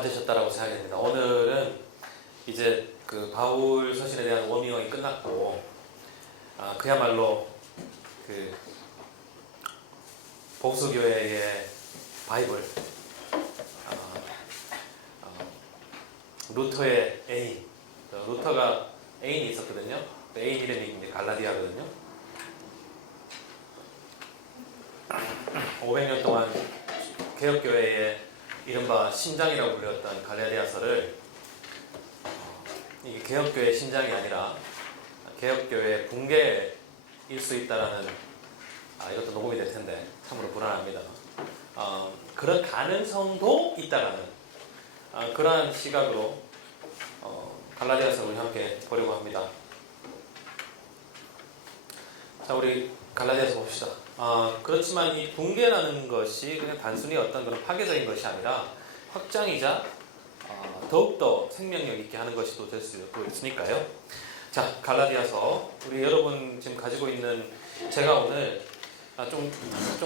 맞으셨다라고 생각이 됩니다. 오늘은 이제 그 바울 서신에 대한 워밍업이 끝났고, 그야말로 그 보수교회의 바이블, 루터의 애인, 루터가 애인이 있었거든요. 애인 이름이 이제 갈라디아거든요. 500년 동안 개혁교회의 이른바 심장이라고 불렸던 갈라디아서를 이게 개혁교회의 심장이 아니라 개혁교회의 붕괴일 수 있다라는, 이것도 녹음이 될 텐데 참으로 불안합니다. 그런 가능성도 있다라는 그러한 시각으로 갈라디아서를 함께 보려고 합니다. 자, 우리 갈라디아서 봅시다. 그렇지만 이 붕괴라는 것이 그냥 단순히 어떤 그런 파괴적인 것이 아니라 확장이자 더욱더 생명력 있게 하는 것이 또 될 수 있으니까요. 자, 갈라디아서 우리 여러분 지금 가지고 있는, 제가 오늘 좀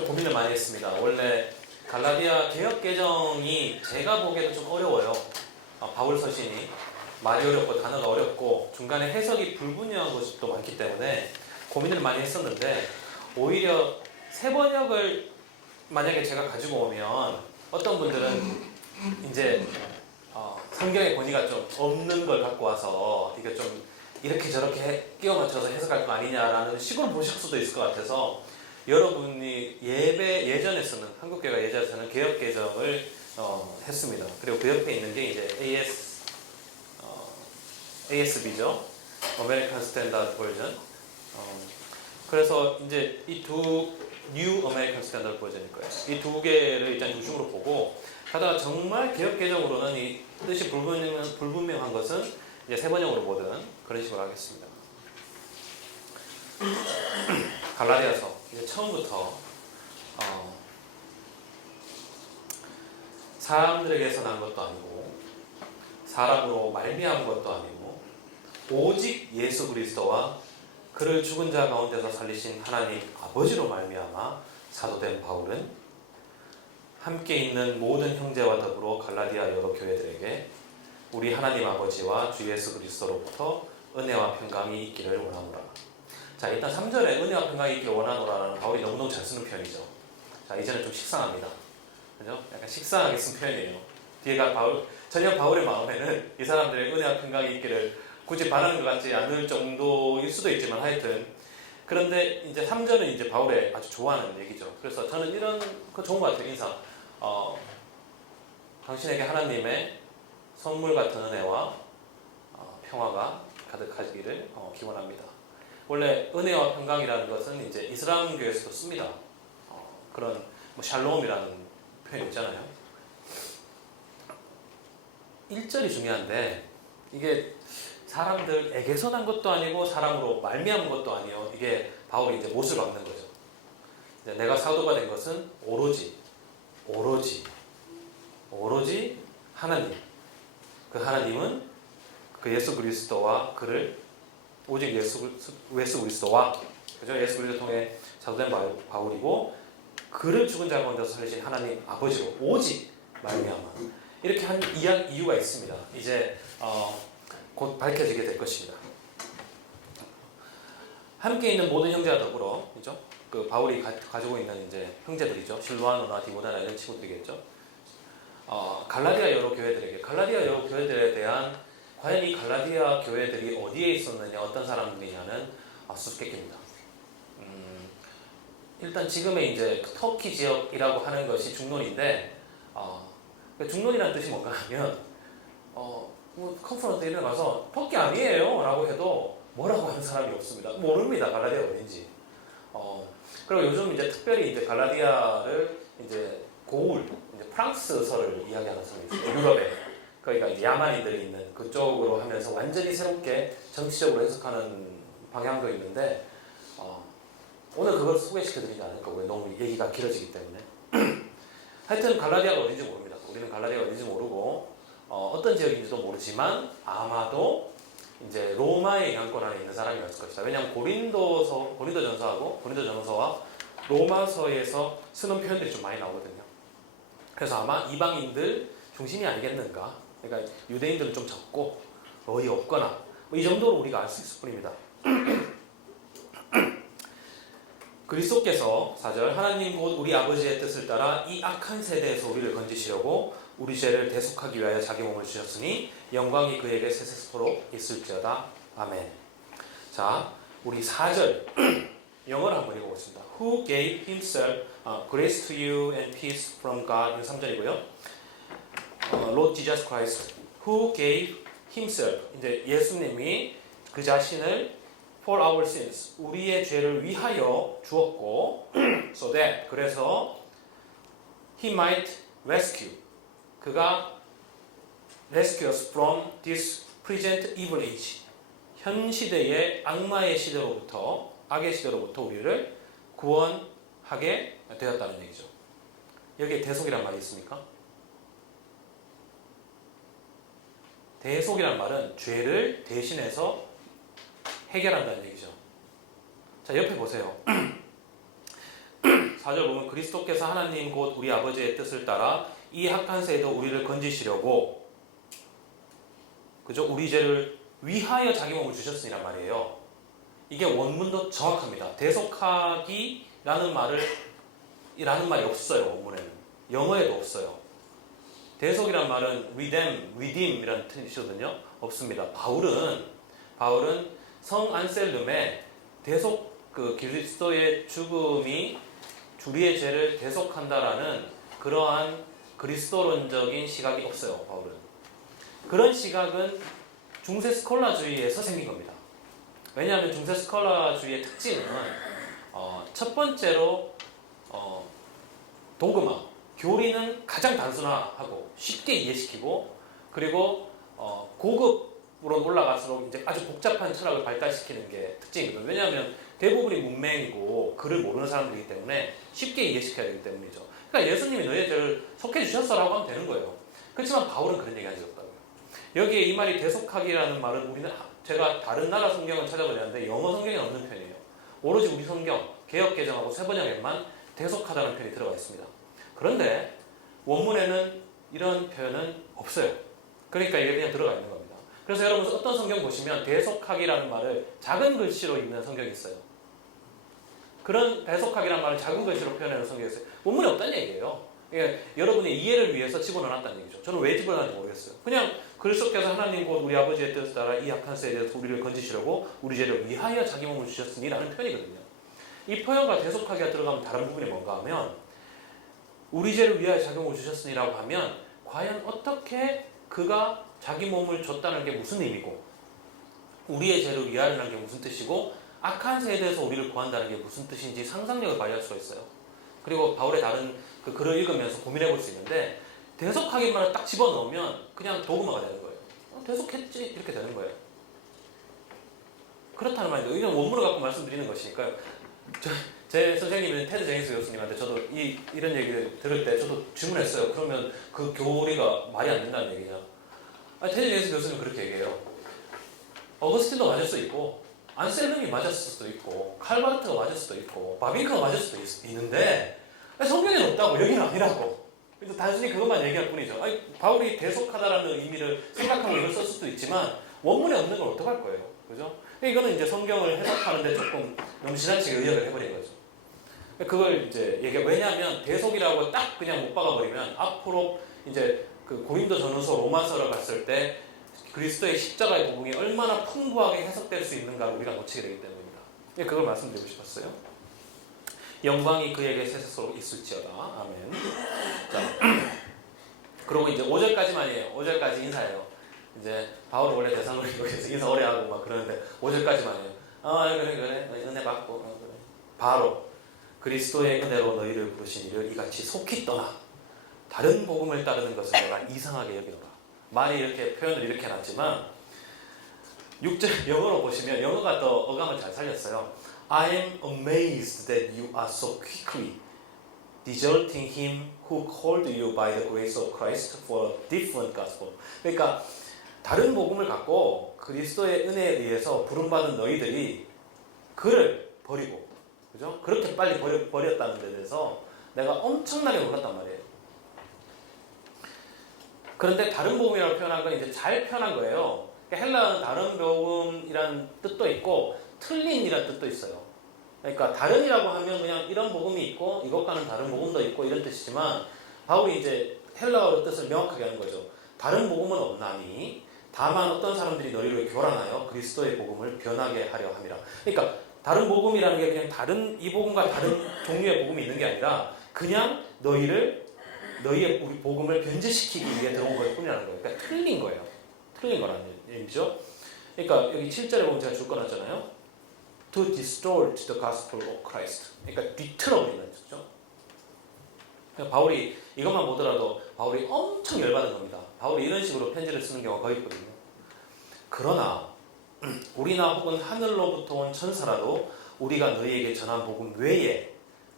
고민을 많이 했습니다. 원래 갈라디아 개역개정이 제가 보기에도 좀 어려워요. 바울 서신이 말이 어렵고 단어가 어렵고 중간에 해석이 불분명한 것이 또 많기 때문에 고민을 많이 했었는데, 오히려 새 번역을 만약에 제가 가지고 오면 어떤 분들은 이제 성경의 권위가 좀 없는 걸 갖고 와서 이게 좀 이렇게 저렇게 끼워 맞춰서 해석할 거 아니냐라는 식으로 보실 수도 있을 것 같아서, 여러분이 예전에서는 한국교회가 예전에서는 개역 개정을 했습니다. 그리고 그 옆에 있는 게 이제 ASB죠. American Standard Version. 그래서 이제 이 두 New American Standard Version일 거예요. 이 두 개를 일단 중심으로 보고 하다가 정말 개역 개정으로는 이 뜻이 불분명한 것은 이제 새 번역으로 보든 그런 식으로 하겠습니다. 갈라디아서 이제 처음부터 사람들에게서 난 것도 아니고 사람으로 말미암은 것도 아니고 오직 예수 그리스도와 그를 죽은 자 가운데서 살리신 하나님 아버지로 말미암아 사도된 바울은 함께 있는 모든 형제와 더불어 갈라디아 여러 교회들에게 우리 하나님 아버지와 주 예수 그리스도로부터 은혜와 평강이 있기를 원하노라. 자, 일단 3절에 은혜와 평강이 있기를 원하노라라는 바울이 너무너무 잘 쓰는 표현이죠. 자, 이제는 좀 식상합니다. 그죠? 약간 식상하게 쓴 표현이에요. 뒤에가 전혀 바울의 마음에는 이 사람들의 은혜와 평강이 있기를 굳이 바라는 것 같지 않을 정도일 수도 있지만 하여튼, 그런데 이제 3절은 이제 바울의 아주 좋아하는 얘기죠. 그래서 저는 이런 거 좋은 것 같아요. 인상. 당신에게 하나님의 선물 같은 은혜와 평화가 가득하기를 기원합니다. 원래 은혜와 평강이라는 것은 이제 이슬람교에서도 씁니다. 그런 샬롬이라는 표현 있잖아요. 1절이 중요한데, 이게 사람들에게서 난 것도 아니고 사람으로 말미암은 것도 아니에요. 이게 바울이 이제 못을 박는 거죠. 이제 내가 사도가 된 것은 오로지 하나님. 그 하나님은 그 예수 그리스도와 그를 오직 예수 그리스도와, 그죠? 예수 그리스도 통해 사도된 바울이고 그를 죽은 자 가운데서 살리신 하나님 아버지로 오직 말미암아, 이렇게 한 이유가 있습니다. 이제 곧 밝혀지게 될 것입니다. 함께 있는 모든 형제와 더불어, 그죠? 그 바울이 가지고 있는 이제 형제들이죠. 실로아노나 디모데나 이런 친구들이겠죠. 갈라디아 여러 교회들에 대한, 과연 이 갈라디아 교회들이 어디에 있었느냐, 어떤 사람들이냐는 수수께끼입니다. 일단 지금의 이제 터키 지역이라고 하는 것이 중론인데, 중론이라는 뜻이 뭔가 하면, 컨퍼런스에 가서 터키 아니에요 라고 해도 뭐라고 하는 사람이 없습니다. 모릅니다, 갈라디아가 어딘지. 그리고 요즘 이제 특별히 이제 갈라디아를 이제 고울, 이제 프랑스서를 이야기하는 사람이 있어요. 유럽에. 거기가 이제 야만인들이 있는 그쪽으로 하면서 완전히 새롭게 정치적으로 해석하는 방향도 있는데, 오늘 그걸 소개시켜드리지 않을 거고요. 너무 얘기가 길어지기 때문에. 하여튼 갈라디아가 어딘지 모릅니다. 우리는 갈라디아가 어딘지 모르고, 어떤 지역인지도 모르지만 아마도 이제 로마의 영향권 안에 있는 사람이었을 것이다. 왜냐하면 고린도전서와 로마서에서 쓰는 표현들이 좀 많이 나오거든요. 그래서 아마 이방인들 중심이 아니겠는가? 그러니까 유대인들은 좀 적고 거의 없거나 뭐 이 정도로 우리가 알 수 있을 뿐입니다. 그리스도께서 4절 하나님 곧 우리 아버지의 뜻을 따라 이 악한 세대에서 우리를 건지시려고 우리 죄를 대속하기 위하여 자기 몸을 주셨으니 영광이 그에게 세세토록 있을지어다. 아멘. 자, 우리 4절 영어로 한번 읽어보겠습니다. Who gave himself grace to you and peace from God. 3절이고요. Lord Jesus Christ, who gave himself. 이제 예수님이 그 자신을 for our sins, 우리의 죄를 위하여 주었고, so that, 그래서 he might rescue, 그가 rescue us from this present evil age, 현 시대의 악마의 시대로부터, 악의 시대로부터 우리를 구원하게 되었다는 얘기죠. 여기에 대속이란 말이 있습니까? 대속이란 말은 죄를 대신해서 해결한다는 얘기죠. 자, 옆에 보세요. 4절 보면 그리스도께서 하나님 곧 우리 아버지의 뜻을 따라 이 악한 세대도 우리를 건지시려고, 그죠? 우리 죄를 위하여 자기 몸을 주셨으니란 말이에요. 이게 원문도 정확합니다. 대속하기라는 말이 없어요. 원문에는. 영어에도 없어요. 대속이란 말은 redeem이라는 뜻이거든요. 없습니다. 바울은 성 안셀름의 대속, 그 그리스도의 죽음이 우리의 죄를 대속한다라는 그러한 그리스도론적인 시각이 없어요. 바울은. 그런 시각은 중세 스콜라주의에서 생긴 겁니다. 왜냐하면 중세 스콜라주의의 특징은 첫 번째로 도그마, 교리는 가장 단순화하고 쉽게 이해시키고, 그리고 고급으로 올라갈수록 이제 아주 복잡한 철학을 발달시키는 게 특징이거든요. 왜냐하면 대부분이 문맹이고 글을 모르는 사람들이기 때문에 쉽게 이해시켜야 되기 때문이죠. 그러니까 예수님이 너의 죄를 속해 주셨어라고 하면 되는 거예요. 그렇지만 바울은 그런 얘기 하지 없다고요. 여기에 이 말이 대속하기라는 말은 우리는, 제가 다른 나라 성경을 찾아보려는데 영어 성경에 없는 편이에요. 오로지 우리 성경 개역개정하고 세번역에만 대속하다는 편이 들어가 있습니다. 그런데 원문에는 이런 표현은 없어요. 그러니까 이게 그냥 들어가 있는 겁니다. 그래서 여러분 어떤 성경 보시면 대속하기라는 말을 작은 글씨로 읽는 성경이 있어요. 그런 대속하기라는 말을 작은 글씨로 표현하는 성경이 있어요. 원문에 없다는 얘기예요. 그러니까 여러분의 이해를 위해서 집어넣었다는 얘기죠. 저는 왜 집어넣었는지 모르겠어요. 그냥 그리스도께서 하나님 곧 우리 아버지의 뜻을 따라 이 악한 세대에서 우리를 건지시려고 우리 죄를 위하여 자기 몸을 주셨으니 라는 표현이거든요. 이 표현과 대속하기가 들어가면 다른 부분이 뭔가 하면, 우리 죄를 위하여 자기 몸을 주셨으니라고 하면 과연 어떻게 그가 자기 몸을 줬다는 게 무슨 의미고, 우리의 죄를 위하여라는 게 무슨 뜻이고, 악한 세대에서 우리를 구한다는 게 무슨 뜻인지 상상력을 발휘할 수가 있어요. 그리고 바울의 다른 그 글을 읽으면서 고민해 볼 수 있는데, 대속하기만을 딱 집어넣으면 그냥 도그마가 되는 거예요. 대속했지 이렇게 되는 거예요. 그렇다는 말이죠. 이건 원문을 갖고 말씀드리는 것이니까요. 제 선생님은 테드 제임스 교수님한테 저도 이런 얘기를 들을 때 저도 질문했어요. 그러면 그 교리가 말이 안 된다는 얘기냐? 테드 제임스 교수님 그렇게 얘기해요. 어거스틴도 맞을 수 있고, 안셀름이 맞을 수도 있고, 칼바르트가 맞을 수도 있고, 바빙크가 맞을 수도 있는데 성경에는 없다고, 여기는 아니라고. 그래서 단순히 그것만 얘기할 뿐이죠. 바울이 대속하다라는 의미를 생각하고 이걸 썼을 수도 있지만 원문에 없는 걸 어떡할 거예요, 그죠? 이거는 이제 성경을 해석하는데 조금 너무 지나치게 의역을 해버린 거죠. 그걸 이제 왜냐하면 대속이라고 딱 그냥 못 박아버리면 앞으로 이제 그 고린도 전후서 로마서를 봤을 때 그리스도의 십자가의 복음이 얼마나 풍부하게 해석될 수 있는가를 우리가 놓치게 되기 때문입니다. 그걸 말씀드리고 싶었어요. 영광이 그에게 세세토록 있을지어다. 아멘. 자, 그리고 이제 5절까지만이에요. 5절까지 인사해요. 이제 바울은 원래 데살로니가에서 인사 오래 하고 막 그러는데 5절까지만이에요. 그래 은혜 받고 그래. 바로 그리스도의 은혜로 너희를 부르신 이를 이같이 속히 떠나 다른 복음을 따르는 것을 내가 이상하게 여기노라. 말이 이렇게 표현을 이렇게 해놨지만 6절 영어로 보시면 영어가 더 어감을 잘 살렸어요. I am amazed that you are so quickly deserting him who called you by the grace of Christ for a different gospel. 그러니까 다른 복음을 갖고 그리스도의 은혜에 의해서 부름받은 너희들이 그를 버리고, 그죠? 그렇게 빨리 버렸다는 데 대해서 내가 엄청나게 놀랐단 말이에요. 그런데 다른 복음이라고 표현한 건 이제 잘 표현한 거예요. 그러니까 헬라어는 다른 복음이란 뜻도 있고 틀린이란 뜻도 있어요. 그러니까 다른이라고 하면 그냥 이런 복음이 있고 이것과는 다른 복음도 있고 이런 뜻이지만 바울이 이제 헬라어의 뜻을 명확하게 하는 거죠. 다른 복음은 없나니 다만 어떤 사람들이 너희를 교란하여 그리스도의 복음을 변하게 하려 함이라. 그러니까 다른 복음이라는 게 그냥 다른 이 복음과 다른 종류의 복음이 있는 게 아니라 그냥 너희의 우리 복음을 변질시키기 위해 들어온 것 뿐이라는 거예요. 그러니까 틀린 거예요. 틀린 거라는 얘기죠. 그러니까 여기 7절에 보면 제가 줄 거놨잖아요. To distort the gospel of Christ. 그러니까 뒤틀어버리는 뜻이죠. 그러니까 바울이 이것만 보더라도 바울이 엄청 열받은 겁니다. 바울이 이런 식으로 편지를 쓰는 경우가 거의 있거든요. 그러나 우리나 혹은 하늘로부터 온 천사라도 우리가 너희에게 전한 복음 외에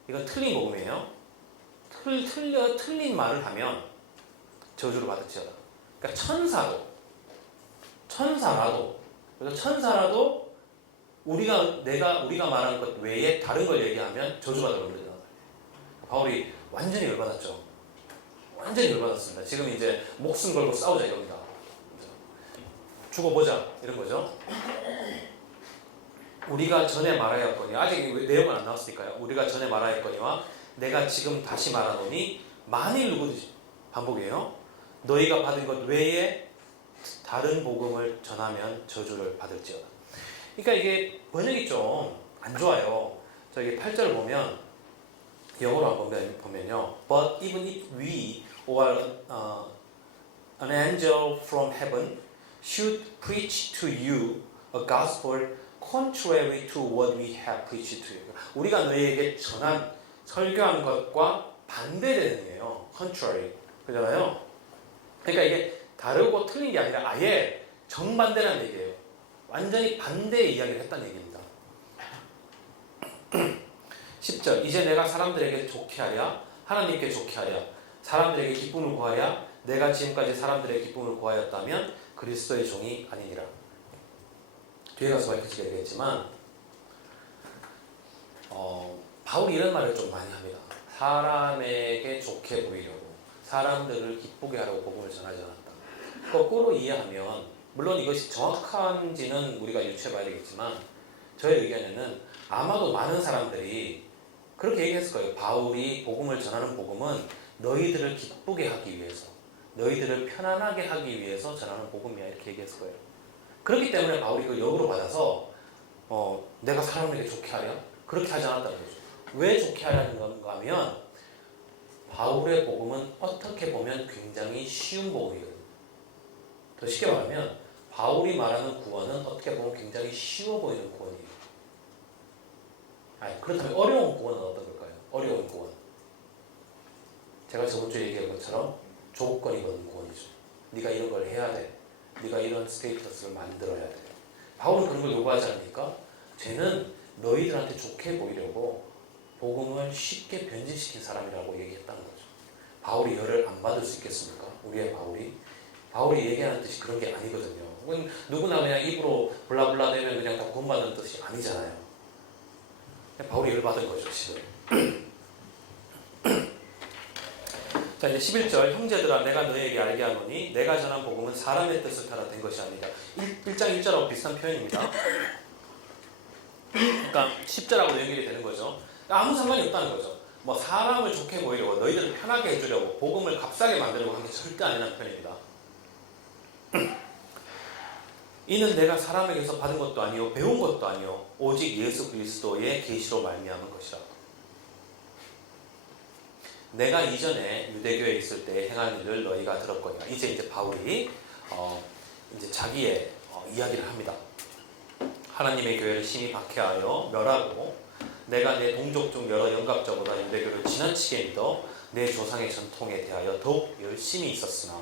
이건 틀린 복음이에요. 틀린 말을 하면 저주를 받을지어다. 그러니까 천사라도 우리가 말한 것 외에 다른 걸 얘기하면 저주받으러 그러잖아요. 바울이 완전히 열받았죠. 완전히 열받았습니다. 지금 이제 목숨 걸고 싸우자 이겁니다. 죽어보자 이런 거죠. 우리가 전에 말하였거니 아직 내용은 안 나왔으니까요. 우리가 전에 말하였거니와 내가 지금 다시 말하노니 만일 누구든지 반복이에요. 너희가 받은 것 외에 다른 복음을 전하면 저주를 받을지어다. 그러니까 이게 번역이 좀 안 좋아요. 저기 8절 보면 영어로 한번 보면요. But even if we or an angel from heaven should preach to you a gospel contrary to what we have preached to you. 우리가 너희에게 설교한 것과 반대되는 거예요. contrary. 그잖아요. 그러니까 이게 다르고 틀린 게 아니라 아예 정반대라는 얘기예요. 완전히 반대의 이야기를 했다는 얘기입니다. 10절 이제 내가 사람들에게 좋게 하랴 하나님께 좋게 하랴 사람들에게 기쁨을 구하랴 내가 지금까지 사람들의 기쁨을 구하였다면 그리스도의 종이 아니니라. 뒤에 가서 밝혀지게 되겠지만 바울이 이런 말을 좀 많이 합니다. 사람에게 좋게 보이려고 사람들을 기쁘게 하려고 복음을 전하지 않았다. 거꾸로 이해하면 물론 이것이 정확한지는 우리가 유추해 봐야 되겠지만 저의 의견에는 아마도 많은 사람들이 그렇게 얘기했을 거예요. 바울이 복음을 전하는 복음은 너희들을 기쁘게 하기 위해서 너희들을 편안하게 하기 위해서 전하는 복음이야 이렇게 얘기했을 거예요. 그렇기 때문에 바울이 그걸 역으로 받아서 내가 사람에게 좋게 하랴? 그렇게 하지 않았다는 거죠. 왜 좋게 하려는 건가 하면 바울의 복음은 어떻게 보면 굉장히 쉬운 복음이거든요. 더 쉽게 말하면 바울이 말하는 구원은 어떻게 보면 굉장히 쉬워 보이는 구원이에요. 그렇다면 어려운 구원은 어떤 걸까요? 어려운 구원. 제가 저번 주에 얘기한 것처럼 조건이 거는 구원이죠. 네가 이런 걸 해야 돼. 네가 이런 스테이터스를 만들어야 돼. 바울은 그런 걸 요구하지 않으니까 쟤는 너희들한테 좋게 보이려고 복음을 쉽게 변질시킨 사람이라고 얘기했다는 거죠. 바울이 열을 안 받을 수 있겠습니까? 우리의 바울이 얘기하는 뜻이 그런 게 아니거든요. 누구나 그냥 입으로 블라블라 되면 그냥 다 구원받는 뜻이 아니잖아요. 바울이 열받은 거죠, 지금. 자, 이제 11절. 형제들아, 내가 너희에게 알게 하노니 내가 전한 복음은 사람의 뜻을 따라 된 것이 아니다. 1장 1절하고 비슷한 표현입니다. 그러니까 10절하고도 연결이 되는 거죠. 아무 상관이 없다는 거죠. 뭐 사람을 좋게 보이려고 너희들을 편하게 해주려고 복음을 값싸게 만들려고 한 게 절대 아니라는 표현입니다. 이는 내가 사람에게서 받은 것도 아니요 배운 것도 아니요 오직 예수 그리스도의 계시로 말미암은 것이라. 내가 이전에 유대교에 있을 때 행한 일을 너희가 들었거니와. 이제 바울이 이제 자기의 이야기를 합니다. 하나님의 교회를 심히 박해하여 멸하고 내가 내 동족 중 여러 영갑자보다 유대교를 지나치게 믿어 내 조상의 전통에 대하여 더욱 열심히 있었으나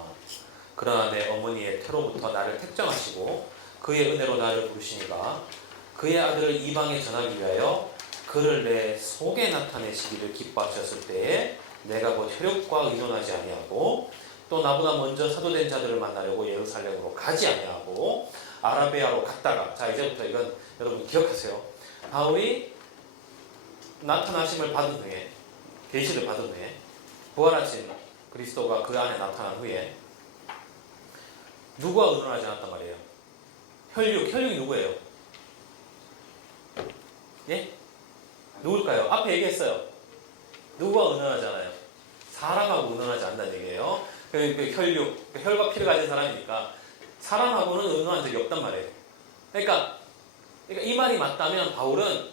그러나 내 어머니의 태로부터 나를 택정하시고 그의 은혜로 나를 부르시니가 그의 아들을 이방에 전하기 위하여 그를 내 속에 나타내시기를 기뻐하셨을 때에 내가 곧 혈육과 의논하지 아니하고 또 나보다 먼저 사도된 자들을 만나려고 예루살렘으로 가지 아니하고 아라비아로 갔다가. 자, 이제부터 이건 여러분 기억하세요. 바울이 나타나심을 받은 후에 계시를 받은 후에 부활하신 그리스도가 그 안에 나타난 후에 누구와 의논하지 않았단 말이에요? 혈육이 누구예요? 예? 누굴까요? 앞에 얘기했어요. 누구와 의논하지 않아요? 사람하고 의논하지 않는다는 얘기예요. 그 혈육, 혈과 피를 가진 사람이니까 사람하고는 의논한 적이 없단 말이에요. 그러니까 이 말이 맞다면 바울은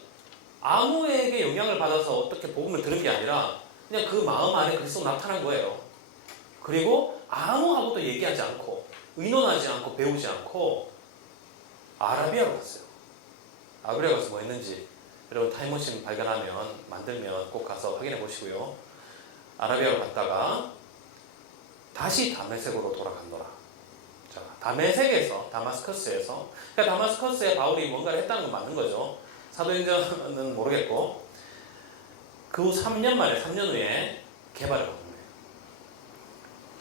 아무에게 영향을 받아서 어떻게 복음을 들은 게 아니라 그냥 그 마음 안에 그리스도 나타난 거예요. 그리고 아무하고도 얘기하지 않고 의논하지 않고 배우지 않고 아라비아로 갔어요. 아라비아 가서 뭐 했는지 여러분 타임머신 만들면 꼭 가서 확인해 보시고요. 아라비아로 갔다가 다시 다메섹으로 돌아간거라. 자, 다메섹에서 다마스커스에서 그러니까 다마스커스에 바울이 뭔가를 했다는 건 맞는 거죠. 사도행전은 모르겠고 그 후 3년 후에 개발을 받는 거예요.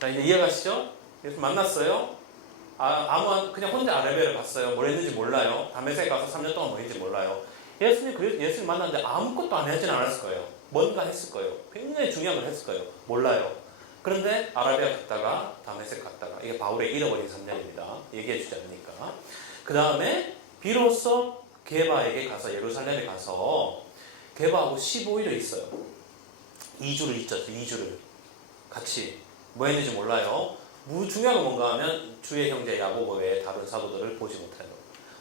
자, 이제 이해가시죠? 예수 만났어요. 그냥 혼자 아라비아를 갔어요. 뭘 했는지 몰라요. 다메섹 가서 3년 동안 뭐 했는지 몰라요. 예수님 만났는데 아무것도 안 하진 않았을 거예요. 뭔가 했을 거예요. 굉장히 중요한 걸 했을 거예요. 몰라요. 그런데 아라비아 갔다가 다메섹 갔다가 이게 바울의 잃어버린 3년입니다. 얘기해 주지 않으니까. 그 다음에 비로소 게바에게 가서 예루살렘에 가서 게바하고 15일을 있어요. 2주를 있었죠. 2주를 같이 뭐 했는지 몰라요. 중요한 건 뭔가 하면 주의 형제 야고보 외에 다른 사도들을 보지 못해요.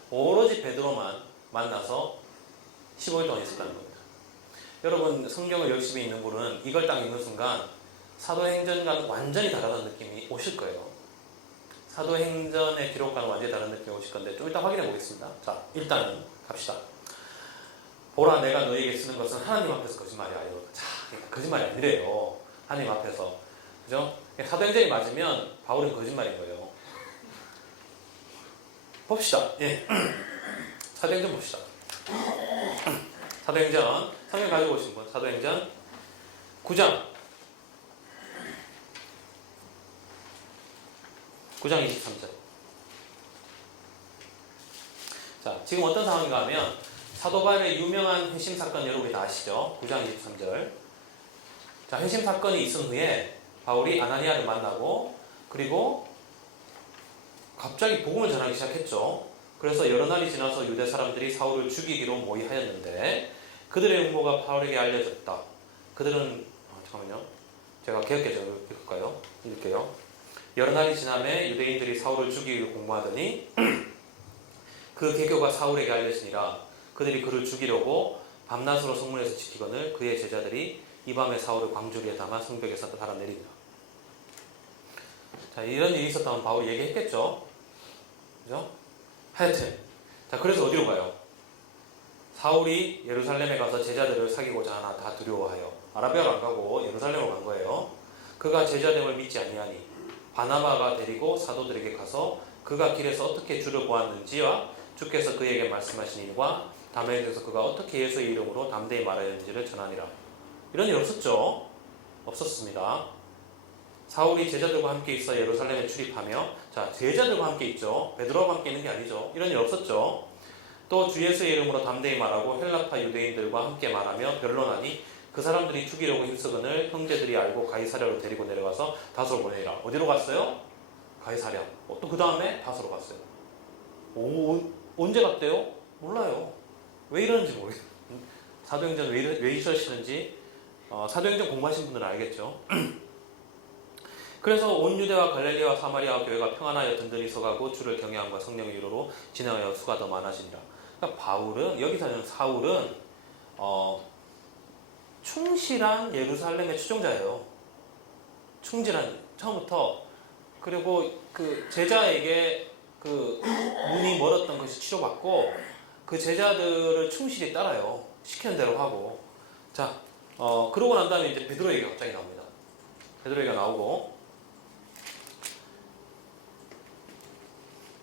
오로지 베드로만 만나서 15일 동안 있었다는 겁니다. 여러분 성경을 열심히 읽는 분은 이걸 딱 읽는 순간 사도행전과는 완전히 다르다는 느낌이 오실 거예요. 사도행전의 기록과는 완전히 다른 느낌이 오실 건데 좀 이따 확인해 보겠습니다. 자, 일단은 갑시다. 보라, 내가 너에게 쓰는 것은 하나님 앞에서 거짓말이 아니오. 자, 그러니까 거짓말이 아니래요. 하나님 앞에서. 그죠? 사도행전이 맞으면 바울은 거짓말인 거예요. 봅시다. 예. 사도행전 봅시다. 사도행전, 성경 가지고 오신 분. 사도행전 9장 23절. 자, 지금 어떤 상황인가 하면 사도 바울의 유명한 회심 사건 여러분이 다 아시죠? 9장 23절. 자, 회심 사건이 있은 후에 바울이 아나니아를 만나고 그리고 갑자기 복음을 전하기 시작했죠. 그래서 여러 날이 지나서 유대 사람들이 사울을 죽이기로 모의하였는데 그들의 음모가 바울에게 알려졌다. 그들은 잠깐만요. 제가 개역개정 읽을까요? 읽을게요. 여러 날이 지나매 유대인들이 사울을 죽이기로 공모하더니 그 계교가 사울에게 알려지니라. 그들이 그를 죽이려고 밤낮으로 성문에서 지키거늘 그의 제자들이 이 밤에 사울을 광주리에 담아 성벽에서 달아내리니라. 자, 이런 일이 있었다면 바울이 얘기했겠죠. 그죠? 하여튼 자, 그래서 어디로 가요? 사울이 예루살렘에 가서 제자들을 사귀고자 하나 다 두려워하여 아라비아로 안 가고 예루살렘으로 간 거예요. 그가 제자됨을 믿지 아니하니 바나바가 데리고 사도들에게 가서 그가 길에서 어떻게 주를 보았는지와 주께서 그에게 말씀하신 일과 다메섹에서 그가 어떻게 예수의 이름으로 담대히 말하였는지를 전하니라. 이런 일 없었죠? 없었습니다. 사울이 제자들과 함께 있어 예루살렘에 출입하며, 자, 제자들과 함께 있죠. 베드로와 함께 있는 게 아니죠. 이런 일 없었죠. 또 주 예수의 이름으로 담대히 말하고 헬라파 유대인들과 함께 말하며 변론하니 그 사람들이 죽이려고 힘쓰거늘 형제들이 알고 가이사랴로 데리고 내려가서 다소로 보내니라. 어디로 갔어요? 가이사랴. 또 그 다음에 다소로 갔어요. 언제 갔대요? 몰라요. 왜 이러는지 모르겠어요. 사도행전 왜 이러시는지 사도행전 공부하신 분들은 알겠죠. 그래서 온 유대와 갈릴리와 사마리아 교회가 평안하여 든든히 서가고 주를 경외함과 성령의 위로로 진행하여 수가 더 많아지니라. 그러니까 바울은, 여기서는 사울은 충실한 예루살렘의 추종자예요. 충실한, 처음부터. 그리고 그 제자에게 그 눈이 멀었던 것이 치료받고 그 제자들을 충실히 따라요. 시키는 대로 하고. 자, 그러고 난 다음에 이제 베드로 얘기가 갑자기 나옵니다. 베드로 얘기가 나오고,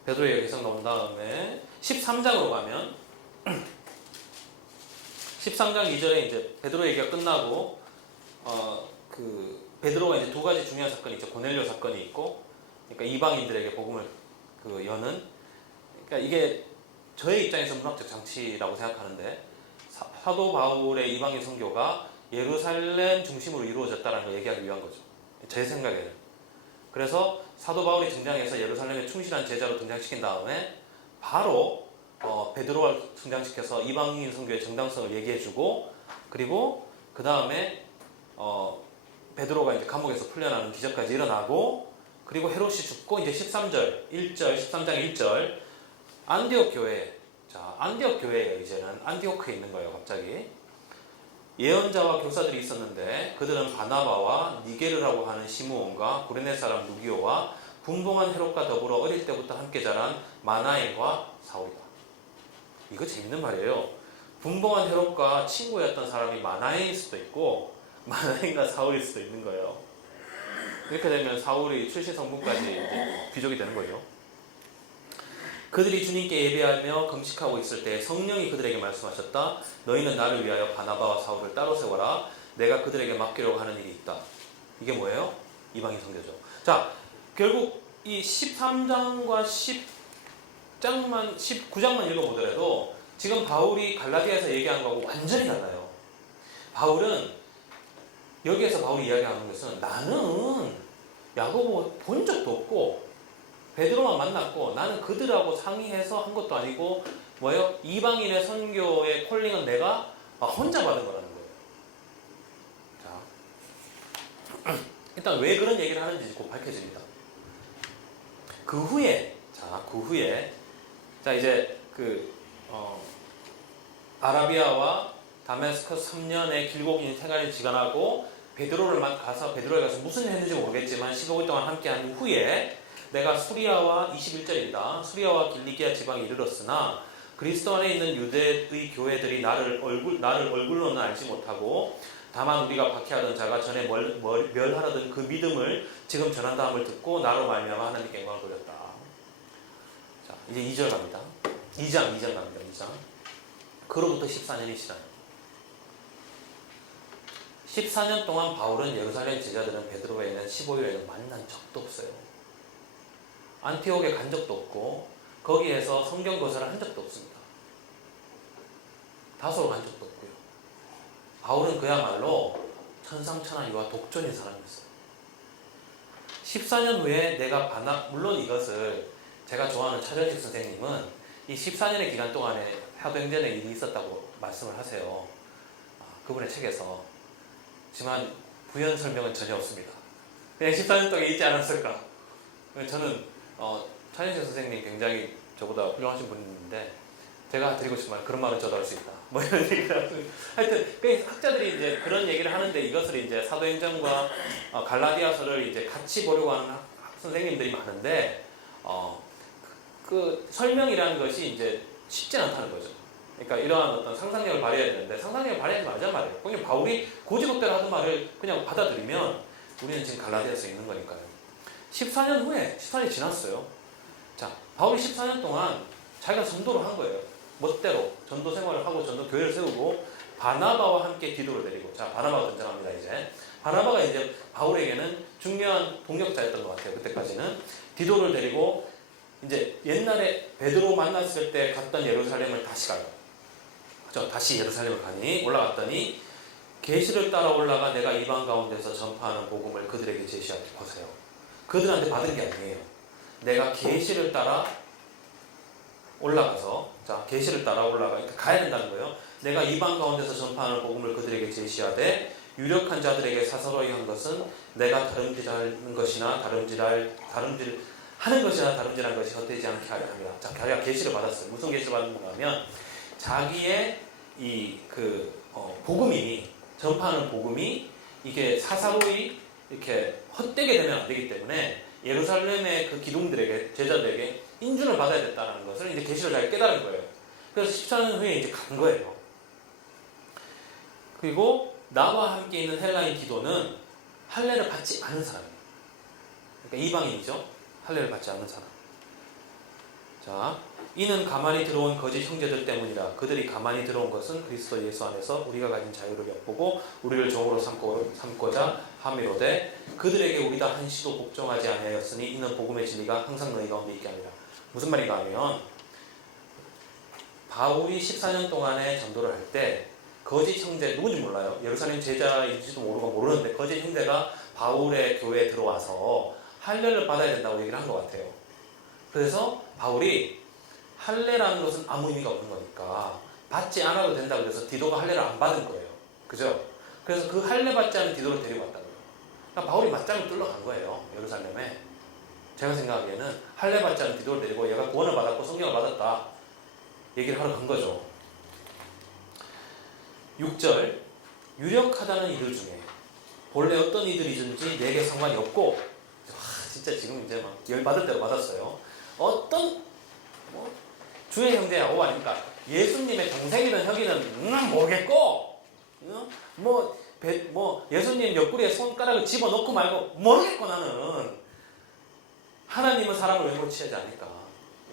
베드로 얘기가 계속 나온 다음에 13장으로 가면 13장 2절에 이제 베드로 얘기가 끝나고 그 베드로가 이제 두 가지 중요한 사건이 있죠. 고넬료 사건이 있고, 그러니까 이방인들에게 복음을 여는, 그러니까 이게 저의 입장에서 문학적 장치라고 생각하는데 사도 바울의 이방인 선교가 예루살렘 중심으로 이루어졌다는 걸 얘기하기 위한 거죠. 제 생각에는. 그래서 사도 바울이 등장해서 예루살렘에 충실한 제자로 등장시킨 다음에 바로 베드로를 등장시켜서 이방인 선교의 정당성을 얘기해주고, 그리고 그 다음에 베드로가 이제 감옥에서 풀려나는 기적까지 일어나고, 그리고 헤롯이 죽고 이제 13절 1절 13장 1절 안디옥 교회, 자 안디옥 교회예요. 이제는 안디오크에 있는 거예요. 갑자기 예언자와 교사들이 있었는데 그들은 바나바와 니게르라고 하는 시므온과 구레네 사람 누기오와 분봉한 헤롯과 더불어 어릴 때부터 함께 자란 마나엘과 사울이다. 이거 재밌는 말이에요. 분봉한 헤롯과 친구였던 사람이 마나엘일 수도 있고 마나엘과 사울일 수도 있는 거예요. 이렇게 되면 사울이 출신 성분까지 이제 귀족이 되는 거죠. 그들이 주님께 예배하며 금식하고 있을 때 성령이 그들에게 말씀하셨다. 너희는 나를 위하여 바나바와 사울을 따로 세워라. 내가 그들에게 맡기려고 하는 일이 있다. 이게 뭐예요? 이방인 선교죠. 자, 결국 이 13장과 19장만 읽어보더라도 지금 바울이 갈라디아에서 얘기한 거하고 완전히 달라요. 바울은 여기에서 바울이 이야기하는 것은 나는 야고보 본 적도 없고 베드로만 만났고 나는 그들하고 상의해서 한 것도 아니고 뭐예요? 이방인의 선교의 콜링은 내가 혼자 받은 거라는 거예요. 자, 일단 왜 그런 얘기를 하는지 곧 밝혀집니다. 그 후에 이제 아라비아와 다메스커스 3년의 길고 긴 생활을 지간하고 베드로에 가서 무슨 일 했는지 모르겠지만 15일 동안 함께한 후에 내가 수리아와 21절입니다. 수리아와 길리기아 지방에 이르렀으나 그리스도 안에 있는 유대의 교회들이 나를 얼굴로는 알지 못하고 다만 우리가 박해하던 자가 전에 멸하려던 그 믿음을 지금 전한다함을 듣고 나로 말미암아 하나님께 영광을 돌렸다. 자, 이제 2절 갑니다. 2장 갑니다. 2장. 그로부터 14년이 지나요. 14년 동안 바울은 예루살렘 제자들은 베드로에 있는 15일에는 만난 적도 없어요. 안티옥에 간 적도 없고 거기에서 성경 거설을 한 적도 없습니다. 다소로 간 적도 없고요. 바울은 그야말로 천상천하이와 독존인 사람이었어요. 14년 후에 물론 이것을 제가 좋아하는 차전식 선생님은 이 14년의 기간 동안에 사도행전에 일이 있었다고 말씀을 하세요. 그분의 책에서. 하지만 부연 설명은 전혀 없습니다. 그냥 14년 동안 있지 않았을까? 저는 차현식 선생님 굉장히 저보다 훌륭하신 분인데 제가 드리고 싶은 말, 그런 말은 저도 할 수 있다. 뭐 이런 얘기를 하여튼 학자들이 이제 그런 얘기를 하는데 이것을 이제 사도행전과 갈라디아서를 이제 같이 보려고 하는 선생님들이 많은데 그 설명이라는 것이 이제 쉽지 않다는 거죠. 그러니까 이러한 어떤 상상력을 발휘해야 되는데 상상력을 발휘하지 말자 말이에요. 그냥 바울이 고지고대로 하던 말을 그냥 받아들이면 우리는 지금 갈라디아서에 있는 거니까요. 14년 후에 14년이 지났어요. 자, 바울이 14년 동안 자기가 전도를 한 거예요. 멋대로 전도 생활을 하고 전도 교회를 세우고 바나바와 함께 디도를 데리고, 자 바나바가 등장합니다. 이제 바나바가 이제 바울에게는 중요한 동역자였던 것 같아요. 그때까지는 디도를 데리고 이제 옛날에 베드로 만났을 때 갔던 예루살렘을 다시 가요. 그렇죠? 다시 예루살렘을 가니 올라갔더니 계시를 따라 올라가 내가 이방 가운데서 전파하는 복음을 그들에게 제시하게 보세요. 그들한테 받은 게 아니에요. 내가 계시를 따라 올라가서, 자 계시를 따라 올라가 가야 된다는 거예요. 내가 이방 가운데서 전파하는 복음을 그들에게 제시하되 유력한 자들에게 사사로이 한 것은 내가 다름질하는 것이나 다름질하는 것이나 다름질한 것이 헛되지 않게 하려 합니다. 자, 자기가 계시를 받았어요. 무슨 계시를 받은 건가 하면 자기의 복음이 전파하는 복음이 이게 사사로이 이렇게 헛되게 되면 안 되기 때문에 예루살렘의 그 기둥들에게, 제자들에게 인준을 받아야 됐다는 것을 이제 계시를 잘 깨달은 거예요. 그래서 14년 후에 이제 간 거예요. 그리고 나와 함께 있는 헬라인 디도는 할례를 받지 않은 사람이에요. 그러니까 이방인이죠. 할례를 받지 않는 사람. 자, 이는 가만히 들어온 거짓 형제들 때문이라. 그들이 가만히 들어온 것은 그리스도 예수 안에서 우리가 가진 자유를 엿보고 우리를 종으로 삼고자 함이로되 그들에게 우리가 한시도 복종하지 아니하였으니 이는 복음의 진리가 항상 너희 가운데 있게 하리라. 무슨 말인가 하면 바울이 14년 동안의 전도를 할 때 거짓 형제, 누군지 몰라요. 예루살렘 제자인지도 모르는데 거짓 형제가 바울의 교회에 들어와서 할례를 받아야 된다고 얘기를 한 것 같아요. 그래서 바울이 할례라는 것은 아무 의미가 없는 거니까 받지 않아도 된다고 해서 디도가 할례를 안 받은 거예요. 그죠? 그래서 그 할례 받지 않은 디도를 데리고 왔다고요. 그러니까 바울이 맞짱을 뚫러 간 거예요. 예루살렘에. 제가 생각하기에는 할례 받지 않은 디도를 데리고 얘가 구원을 받았고 성경을 받았다 얘기를 하러 간 거죠. 6절 유력하다는 이들 중에 본래 어떤 이들이든지 내게 상관이 없고, 진짜 지금 이제 막 열받을 대로 받았어요. 어떤 주의 형제 야고보 아닙니까? 예수님의 동생이든 형이든 모르겠고, 예수님 옆구리에 손가락을 집어넣고 말고 모르겠고, 나는 하나님은 사람을 외모로 취하지 않을까.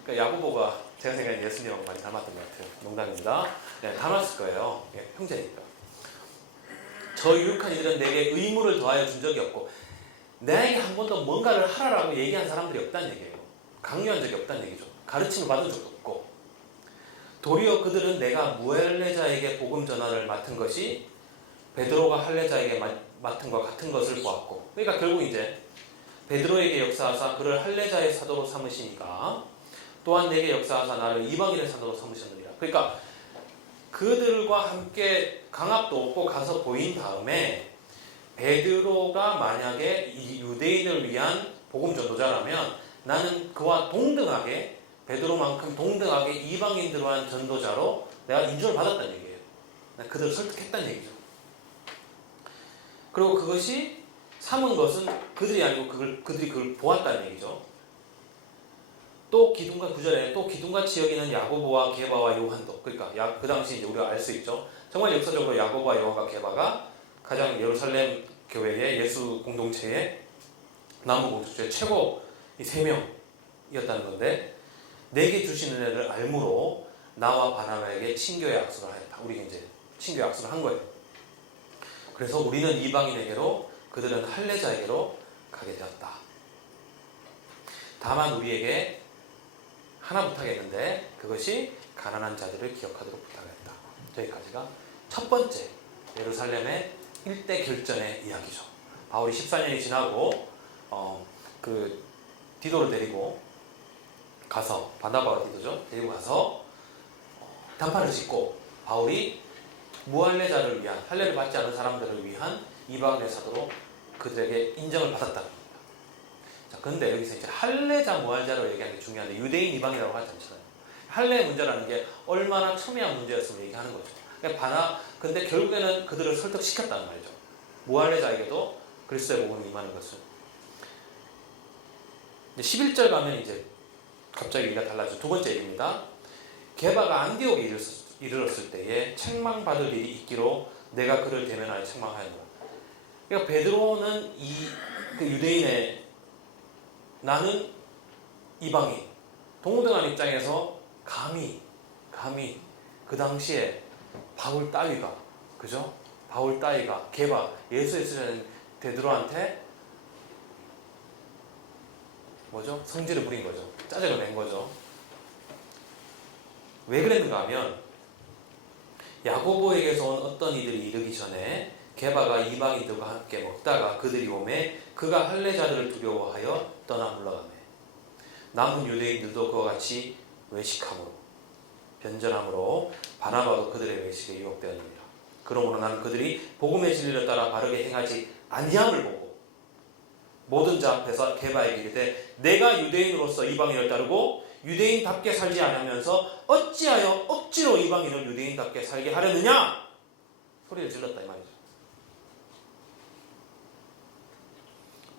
그러니까 야고보가 제가 생각에 예수님하고 많이 닮았던 것 같아요. 농담입니다. 네, 닮았을 거예요. 형제니까. 저 유력한 이들은 내게 의무를 더하여 준 적이 없고, 내게 한 번도 뭔가를 하라라고 얘기한 사람들이 없다는 얘기예요. 강요한 적이 없다는 얘기죠. 가르침을 받은 적도 없고, 도리어 그들은 내가 무할례자에게 복음 전환을 맡은 것이 베드로가 할례자에게 맡은 것 같은 것을 보았고, 그러니까 결국 이제 베드로에게 역사하사 그를 할례자의 사도로 삼으시니까 또한 내게 역사하사 나를 이방인의 사도로 삼으셨느니라. 그러니까 그들과 함께 강압도 없고 가서 보인 다음에 베드로가 만약에 이 유대인을 위한 복음 전도자라면 나는 그와 동등하게, 베드로만큼 동등하게 이방인들을 위한 전도자로 내가 인정을 받았다는 얘기예요. 그들을 설득했다는 얘기죠. 그리고 그것이 삼은 것은 그들이 아니고 그들이 그걸 보았다는 얘기죠. 또 기둥과 구절에 또 기둥같이 여기는 야고보와 게바와 요한도, 그러니까 그 당시 이제 우리가 알 수 있죠. 정말 역사적으로 야고보와 요한과 게바가 가장 예루살렘 교회의 예수 공동체의 나무 공동체 최고 이 3명이었다는 건데, 내게 주신 은혜를 알므로 나와 바나바에게 친교의 악수를 하였다. 우리가 이제 친교의 악수를 한 거예요. 그래서 우리는 이방인에게로, 그들은 할례자에게로 가게 되었다. 다만 우리에게 하나 부탁했는데 그것이 가난한 자들을 기억하도록 부탁했다. 저기까지가 첫 번째 예루살렘의 일대 결전의 이야기죠. 바울이 14년이 지나고 그 디도를 데리고 가서, 바나바가 디도죠, 데리고 가서 단판을 짓고 바울이 무할례자를 위한, 할례를 받지 않은 사람들을 위한 이방인의 사도로 그들에게 인정을 받았다는 겁니다. 자, 그런데 여기서 이제 할례자 무할자로 얘기하는 게 중요한데 유대인 이방이라고 하지 않잖아요. 할례의 문제라는 게 얼마나 첨예한 문제였으면 얘기하는 거죠. 근데 결국에는 그들을 설득시켰다는 말이죠. 무할례자에게도 그리스도의 복음이 임하는 것을. 11절 가면 이제 갑자기 얘기가 달라져. 두 번째 얘기입니다. 게바가 안디옥에 이르렀을 때에 책망받을 일이 있기로 내가 그를 대면하여 책망하였노라. 그러니까 베드로는 그 유대인의, 나는 이방인, 동등한 입장에서 감히 그 당시에 바울 따위가, 그죠? 바울 따위가 게바, 예수의 쓰는 베드로한테 뭐죠? 성질을 부린 거죠. 짜증을 낸 거죠. 왜 그랬는가 하면 야고보에게서 온 어떤 이들이 이르기 전에 게바가 이방인들과 함께 먹다가 그들이 오매 그가 할례자들을 두려워하여 떠나 물러가매 남은 유대인들도 그와 같이 외식함으로 변절함으로 바나바도 그들의 외식에 유혹되었느니라. 그러므로 나는 그들이 복음의 진리를 따라 바르게 행하지 아니함을 보고 모든 자 앞에서 게바에게 이르되 내가 유대인으로서 이방인을 따르고 유대인답게 살지 않으면서 어찌하여 억지로 이방인을 유대인답게 살게 하려느냐 소리를 질렀다 이 말이죠.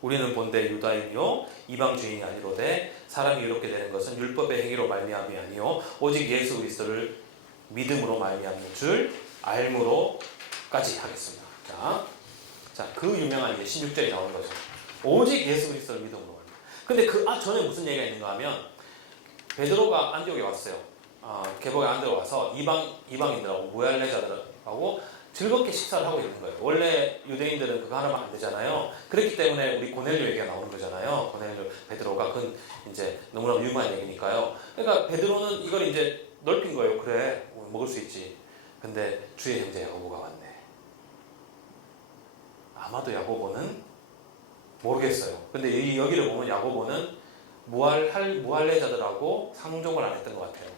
우리는 본데 유다인이요 이방 주인이 아니로되 사람이 이렇게 되는 것은 율법의 행위로 말미암이 아니요 오직 예수 그리스도를 믿음으로 말미암는 줄 알므로까지 하겠습니다. 자, 그 유명한 이제 16절이 나오는 거죠. 오직 예수 그리스도를 믿음으로 말미암는. 근데 그 전에 무슨 얘기가 있는가 하면 베드로가 안디옥에 왔어요. 개복에 안디옥에 와서 이방인들하고 무할례자들하고 즐겁게 식사를 하고 있는 거예요. 원래 유대인들은 그거 하나만 안 되잖아요. 그렇기 때문에 우리 고넬료 얘기가 나오는 거잖아요. 고넬료, 베드로가 그건 이제 너무나 유명한 얘기니까요. 그러니까 베드로는 이걸 이제 넓힌 거예요. 그래, 먹을 수 있지. 근데 주의 형제 야고보가 왔네. 아마도 야고보는 모르겠어요. 근데 여기를 보면 야고보는 무할례자들하고 상종을 안 했던 것 같아요.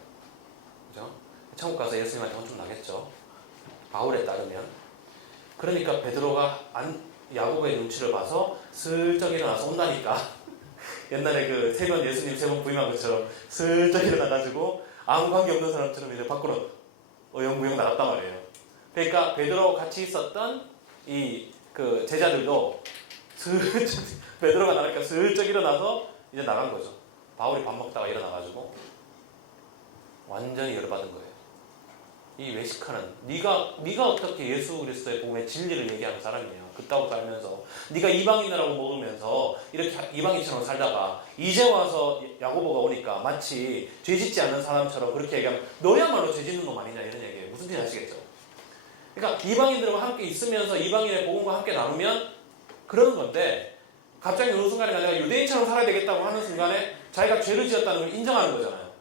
그죠? 천국 가서 예수님한테 혼좀 나겠죠. 바울에 따르면. 그러니까 베드로가 야고보의 눈치를 봐서 슬쩍 일어나서 온다니까. 옛날에 그 예수님 세 번 부임한 것처럼 슬쩍 일어나가지고 아무 관계 없는 사람처럼 이제 밖으로 어영부영 나갔단 말이에요. 그러니까 베드로와 같이 있었던 그 제자들도 슬쩍 베드로가 나가니까 슬쩍 일어나서 이제 나간 거죠. 바울이 밥 먹다가 일어나가지고 완전히 열받은 거예요. 이 외식하는 네가 어떻게 예수 그리스도의 복음의 진리를 얘기하는 사람이냐. 그따구 살면서 네가 이방인이라고 먹으면서 이렇게 이방인처럼 살다가 이제 와서 야고보가 오니까 마치 죄짓지 않는 사람처럼 그렇게 얘기하면 너야말로 죄짓는 놈 아니냐 이런 얘기예요. 무슨 뜻인지 아시겠죠? 그러니까 이방인들과 함께 있으면서 이방인의 복음과 함께 나누면 그러는 건데 갑자기 어느 순간에 내가 유대인처럼 살아야 되겠다고 하는 순간에 자기가 죄를 지었다는 걸 인정하는 거잖아요.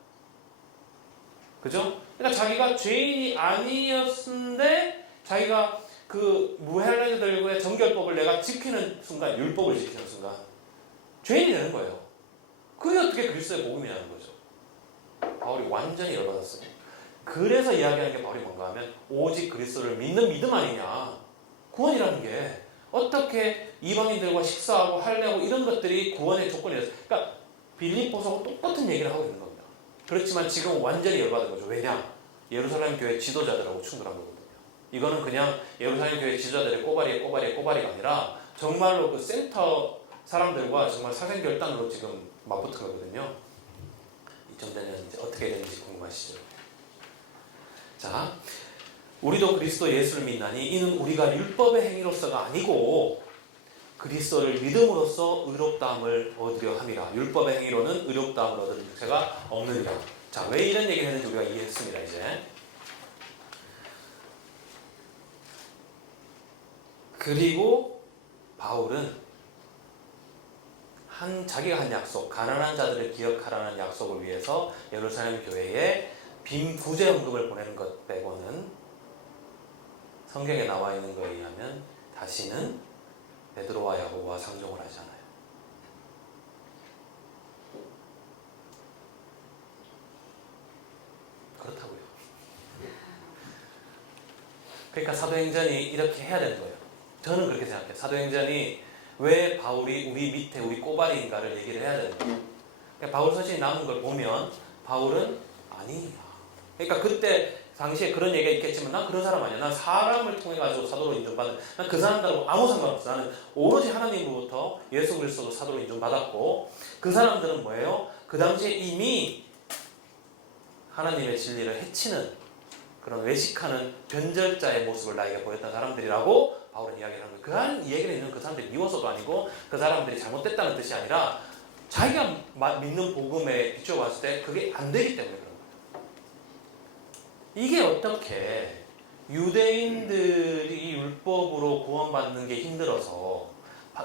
그죠? 그러니까 자기가 죄인이 아니었는데 자기가 그 무할례자들과의 정결법을 내가 지키는 순간, 율법을 지키는 순간 죄인이 되는 거예요. 그게 어떻게 그리스도의 복음이라는 거죠. 바울이 완전히 열받았어요. 그래서 이야기하는 게 바울이 뭔가 하면 오직 그리스도를 믿는 믿음 아니냐. 구원이라는 게 어떻게 이방인들과 식사하고 할례하고 이런 것들이 구원의 조건이었어요. 그러니까 빌립보서하고 똑같은 얘기를 하고 있는 겁니다. 그렇지만 지금 완전히 열받은 거죠. 왜냐? 예루살렘 교회 지도자들하고 충돌한 거거든요. 이거는 그냥 예루살렘 교회 지도자들의 꼬발이가 아니라 정말로 그 센터 사람들과 정말 사생결단으로 지금 맞붙은 거거든요. 이쯤 되면 이제 어떻게 되는지 궁금하시죠? 자, 우리도 그리스도 예수를 믿나니 이는 우리가 율법의 행위로서가 아니고 그리스도를 믿음으로써 의롭다함을 얻으려 함이라. 율법의 행위로는 의롭다함을 얻을 육체가 없느니라. 자, 왜 이런 얘기를 했는지 우리가 이해했습니다. 이제 그리고 바울은 자기가 한 약속, 가난한 자들을 기억하라는 약속을 위해서 예루살렘 교회에 빈 구제헌금을 보내는 것 빼고는 성경에 나와 있는 것에 의하면 다시는 베드로와 야고보와 상종을 하지 않아요. 그렇다고요. 그러니까 사도행전이 이렇게 해야 되는 거예요. 저는 그렇게 생각해요. 사도행전이 왜 바울이 우리 밑에 우리 꼬발인가를 얘기를 해야 되는 거예요. 그러니까 바울 서신이 나오는 걸 보면 바울은 아니야. 그러니까 그때 당시에 그런 얘기가 있겠지만 난 그런 사람 아니야. 난 사람을 통해 가지고 사도로 인정받은, 난 그 사람들하고 아무 상관없어. 나는 오로지 하나님으로부터 예수 그리스도로 사도로 인정받았고, 그 사람들은 뭐예요? 그 당시에 이미 하나님의 진리를 해치는 그런 외식하는 변절자의 모습을 나에게 보였던 사람들이라고 바울은 이야기를 하는 거예요. 그 얘기를 있는 그 사람들이 미워서도 아니고 그 사람들이 잘못됐다는 뜻이 아니라 자기가 믿는 복음에 비추어 봤을 때 그게 안 되기 때문에 그런 거예요. 이게 어떻게 유대인들이 율법으로 구원받는 게 힘들어서,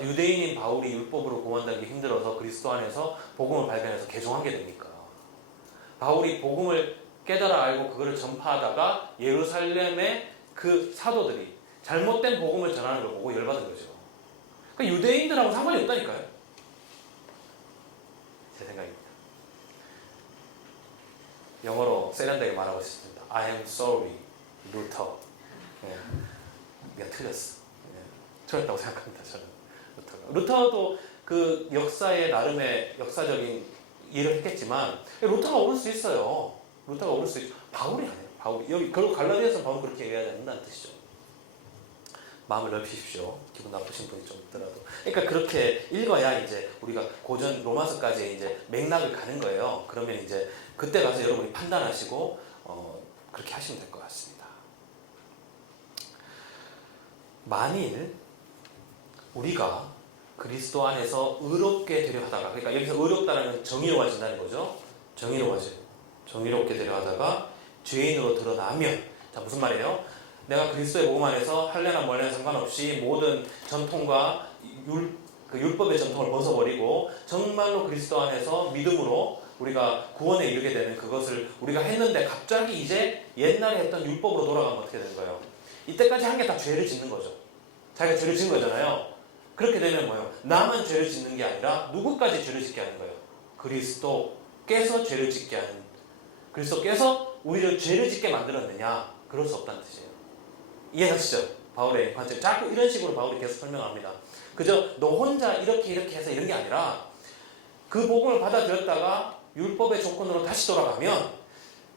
유대인인 바울이 율법으로 구원받는 게 힘들어서 그리스도 안에서 복음을 발견해서 개종하게 됩니까? 바울이 복음을 깨달아 알고 그거를 전파하다가 예루살렘의 그 사도들이 잘못된 복음을 전하는 걸 보고 열받은 거죠. 그러니까 유대인들하고 상관이 없다니까요. 제 생각입니다. 영어로 세련되게 말하고 있습니다. I am sorry, Luther. 내가 틀렸어. 틀렸다고 생각합니다. 저는 루터도 그 역사의 나름의 역사적인 일을 했겠지만 루터가 옳을 수 있어요. 루터가 옳을 수 있죠. 바울이 아니에요. 바울이 여기 결국 갈라디아서 바울 그렇게 얘기해야 된다는 뜻이죠. 마음을 넓히십시오. 기분 나쁘신 분이 좀 있더라도. 그러니까 그렇게 읽어야 이제 우리가 고전 로마서까지 이제 맥락을 가는 거예요. 그러면 이제 그때 가서 여러분이 판단하시고 그렇게 하시면 될 것 같습니다. 만일 우리가 그리스도 안에서 의롭게 되려 하다가, 그러니까 여기서 의롭다는 건 정의로워진다는 거죠. 정의롭게 되려 하다가 죄인으로 드러나면, 자, 무슨 말이에요? 내가 그리스도의 복음 안에서 할례나 멀례나 상관없이 모든 전통과 율법의 전통을 벗어버리고 정말로 그리스도 안에서 믿음으로 우리가 구원에 이르게 되는 그것을 우리가 했는데 갑자기 이제 옛날에 했던 율법으로 돌아가면 어떻게 되는 거예요? 이때까지 한 게 다 죄를 짓는 거죠. 자기가 죄를 지은 거잖아요. 그렇게 되면 뭐예요? 나만 죄를 짓는 게 아니라 누구까지 죄를 짓게 하는 거예요? 그리스도께서 죄를 짓게 하는, 그리스도께서 우리를 죄를 짓게 만들었느냐? 그럴 수 없다는 뜻이에요. 이해하시죠? 바울의 관점. 자꾸 이런 식으로 바울이 계속 설명합니다. 그저 너 혼자 이렇게 해서 이런 게 아니라 그 복음을 받아들였다가 율법의 조건으로 다시 돌아가면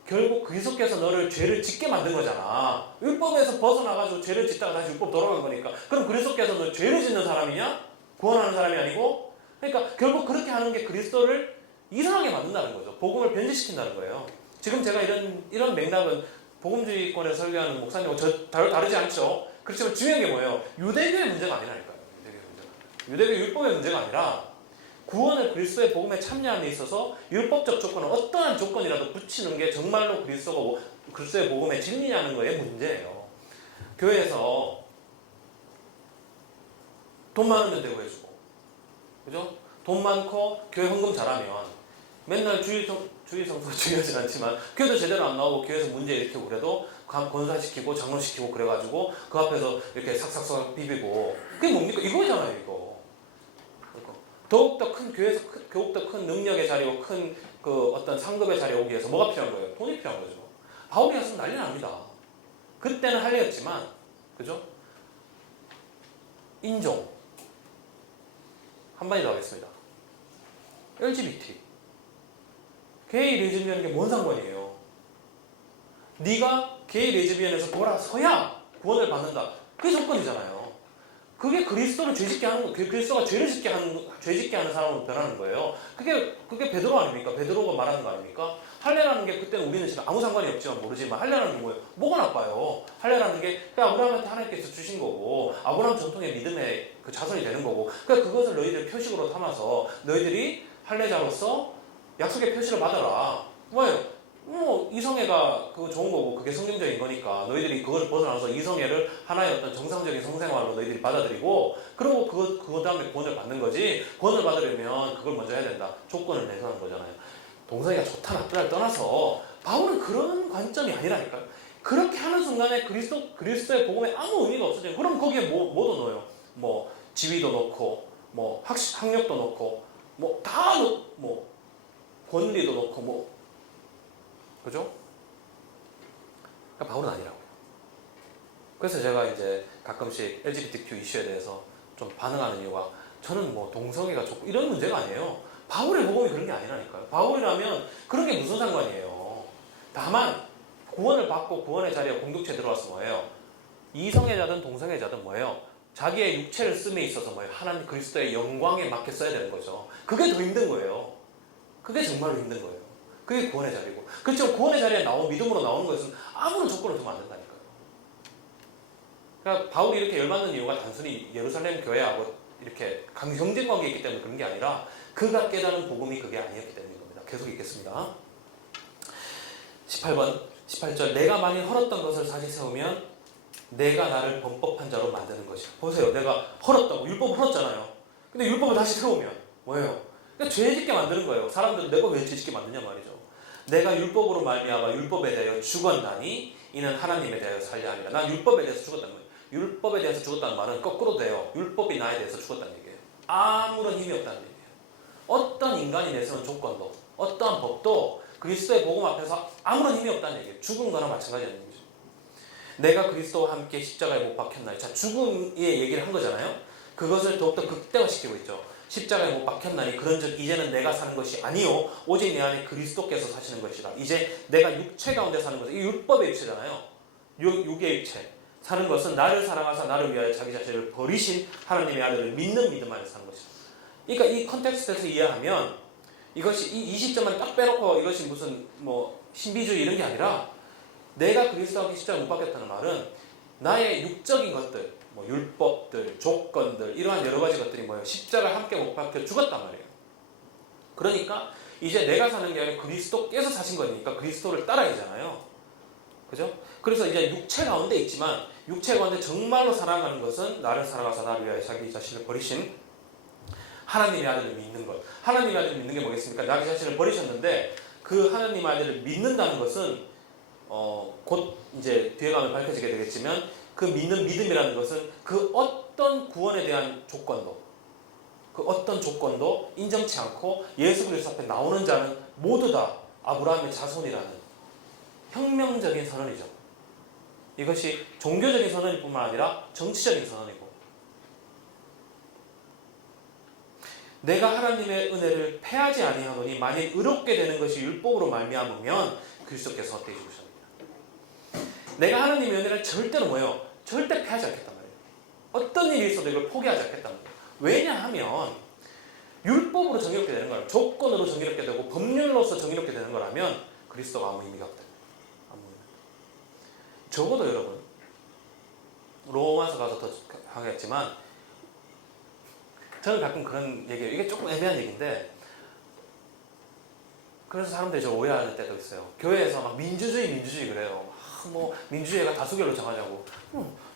결국 그리스도께서 너를 죄를 짓게 만든 거잖아. 율법에서 벗어나가지고 죄를 짓다가 다시 율법 돌아간 거니까. 그럼 그리스도께서 너 죄를 짓는 사람이냐? 구원하는 사람이 아니고? 그러니까 결국 그렇게 하는 게 그리스도를 이상하게 만든다는 거죠. 복음을 변질시킨다는 거예요. 지금 제가 이런 맥락은 복음주의권에 설교하는 목사님하고 다르지 않죠. 그렇지만 중요한 게 뭐예요? 유대교의 문제가 아니라니까요. 유대교 율법의 문제가 아니라 구원을 그리스도의 복음에 참여함에 있어서 율법적 조건은 어떠한 조건이라도 붙이는 게 정말로 그리스도의 복음의 진리냐는 거의 문제예요. 교회에서 돈 많으면 대우해주고, 그죠? 돈 많고 교회 헌금 잘하면 맨날 주일 성수 중요하진 않지만 교회도 제대로 안 나오고 교회에서 문제 일으키고 그래도 권사시키고 장로시키고 그래가지고 그 앞에서 이렇게 삭삭삭 비비고, 그게 뭡니까? 이거잖아요, 이거. 더욱더 큰 교회에서 더욱더 큰 능력의 자리고 큰 그 어떤 상급의 자리에 오기 위해서 뭐가 필요한 거예요? 돈이 필요한 거죠. 바울이 왔으면 난리 납니다. 그때는 할례였지만, 그죠? 인종 한 마디 더 하겠습니다. LGBT 게이 레즈비언인 게 뭔 상관이에요? 네가 게이 레즈비언에서 돌아서야 구원을 받는다. 그게 조건이잖아요. 그게 그리스도를 죄짓게 하는 거, 그리스도가 죄짓게 하는 사람으로 변하는 거예요. 그게 베드로 아닙니까? 베드로가 말하는 거 아닙니까? 할례라는 게 그때는 우리는 지금 아무 상관이 없지만 모르지만 할례라는 게 뭐예요? 뭐가 나빠요? 할례라는 게 아브라함한테 하나님께서 주신 거고 아브라함 전통의 믿음의 그 자손이 되는 거고, 그것을 너희들 표식으로 삼아서 너희들이 할례자로서 약속의 표시를 받아라. 뭐예요? 이성애가 그거 좋은 거고 그게 성경적인 거니까 너희들이 그걸 벗어나서 이성애를 하나의 어떤 정상적인 성생활로 너희들이 받아들이고, 그리고 그거 다음에 구원을 받는 거지. 구원을 받으려면 그걸 먼저 해야 된다. 조건을 내서 하는 거잖아요. 동성애가 좋다 나쁘다를 떠나서 바울은 그런 관점이 아니라니까요. 그렇게 하는 순간에 그리스도의 복음에 아무 의미가 없어져요. 그럼 거기에 뭐도 넣어요? 뭐 지위도 넣고 뭐 학력도 넣고 뭐 다 권리도 넣고 뭐, 그죠? 그러니까 바울은 아니라고요. 그래서 제가 이제 가끔씩 LGBTQ 이슈에 대해서 좀 반응하는 이유가, 저는 뭐 동성애가 좋고 이런 문제가 아니에요. 바울의 복음이 그런 게 아니라니까요. 바울이라면 그런 게 무슨 상관이에요. 다만 구원을 받고 구원의 자리에 공동체에 들어와서 뭐예요? 이성애자든 동성애자든 뭐예요? 자기의 육체를 씀에 있어서 뭐예요? 하나님 그리스도의 영광에 맞게 써야 되는 거죠. 그게 더 힘든 거예요. 그게 정말로 힘든 거예요. 그게 구원의 자리고. 그렇죠. 구원의 자리에 믿음으로 나오는 것은 아무런 조건을 두면 안 된다니까요. 그러니까 바울이 이렇게 열받는 이유가 단순히 예루살렘 교회하고 이렇게 경쟁 관계에 있기 때문에 그런 게 아니라 그가 깨달은 복음이 그게 아니었기 때문인 겁니다. 계속 읽겠습니다. 18절. 내가 만일 헐었던 것을 사실 세우면 내가 나를 범법한 자로 만드는 것이야. 보세요. 내가 헐었다고. 율법을 헐었잖아요. 근데 율법을 다시 세우면 뭐예요? 그러니까 죄짓게 만드는 거예요. 사람들은 내가 왜 죄짓게 만드냐 말이죠. 내가 율법으로 말미암아 율법에 대하여 죽었나니 이는 하나님에 대하여 살려 하리라. 난 율법에 대해서 죽었다는 거예요. 율법에 대해서 죽었다는 말은 거꾸로 돼요. 율법이 나에 대해서 죽었다는 얘기예요. 아무런 힘이 없다는 얘기예요. 어떤 인간이 내세운 조건도 어떠한 법도 그리스도의 복음 앞에서 아무런 힘이 없다는 얘기예요. 죽은 거나 마찬가지라는 얘기죠. 내가 그리스도와 함께 십자가에 못 박혔나니. 자, 죽음의 얘기를 한 거잖아요. 그것을 더욱더 극대화시키고 있죠. 십자가에 못 박혔나니 그런즉 이제는 내가 사는 것이 아니요 오직 내 안에 그리스도께서 사시는 것이라. 이제 내가 육체 가운데 사는 것은, 이 율법의 육체잖아요. 육의 육체 사는 것은 나를 사랑하사 나를 위하여 자기 자신을 버리신 하나님의 아들을 믿는 믿음 안에 사는 것이다. 그러니까 이 컨텍스트에서 이해하면 이것이 이 20점만 딱 빼놓고 이것이 무슨 뭐 신비주의 이런 게 아니라, 내가 그리스도와 함께 십자가에 못 박혔다는 말은 나의 육적인 것들, 뭐 율법들, 조건들, 이러한 여러 가지 것들이 뭐예요? 십자가에 함께 못 박혀 죽었단 말이에요. 그러니까 이제 내가 사는 게 아니라 그리스도께서 사신 거니까 그리스도를 따라야잖아요. 그죠? 그래서 이제 육체 가운데 있지만 육체 가운데 정말로 사랑하는 것은 나를 사랑하사 나를 위하여 자기 자신을 버리신 하나님의 아들을 믿는 것. 하나님의 아들을 믿는 게 뭐겠습니까? 자기 자신을 버리셨는데 그 하나님의 아들을 믿는다는 것은 곧 이제 뒤에 가면 밝혀지게 되겠지만 그 믿는 믿음이라는 것은 그 어떤 구원에 대한 조건도, 그 어떤 조건도 인정치 않고 예수 그리스도 앞에 나오는 자는 모두 다 아브라함의 자손이라는 혁명적인 선언이죠. 이것이 종교적인 선언일 뿐만 아니라 정치적인 선언이고, 내가 하나님의 은혜를 패하지 아니하노니 만일 의롭게 되는 것이 율법으로 말미암으면 그리스도께서 헛되이 죽으셨습니다. 내가 하나님의 은혜를 절대로 뭐예요? 절대 패하지 않겠단 말이에요. 어떤 일이 있어도 이걸 포기하지 않겠단 말이에요. 왜냐하면 율법으로 정의롭게 되는 거라면, 조건으로 정의롭게 되고 법률로서 정의롭게 되는 거라면 그리스도가 아무 의미가 없다. 아무 의미. 적어도 여러분, 로마서 가서 더 하겠지만, 저는 가끔 그런 얘기해요. 이게 조금 애매한 얘기인데, 그래서 사람들이 저 오해하는 때도 있어요. 교회에서 막 민주주의 그래요. 뭐 민주주의가 다수결로 정하자고.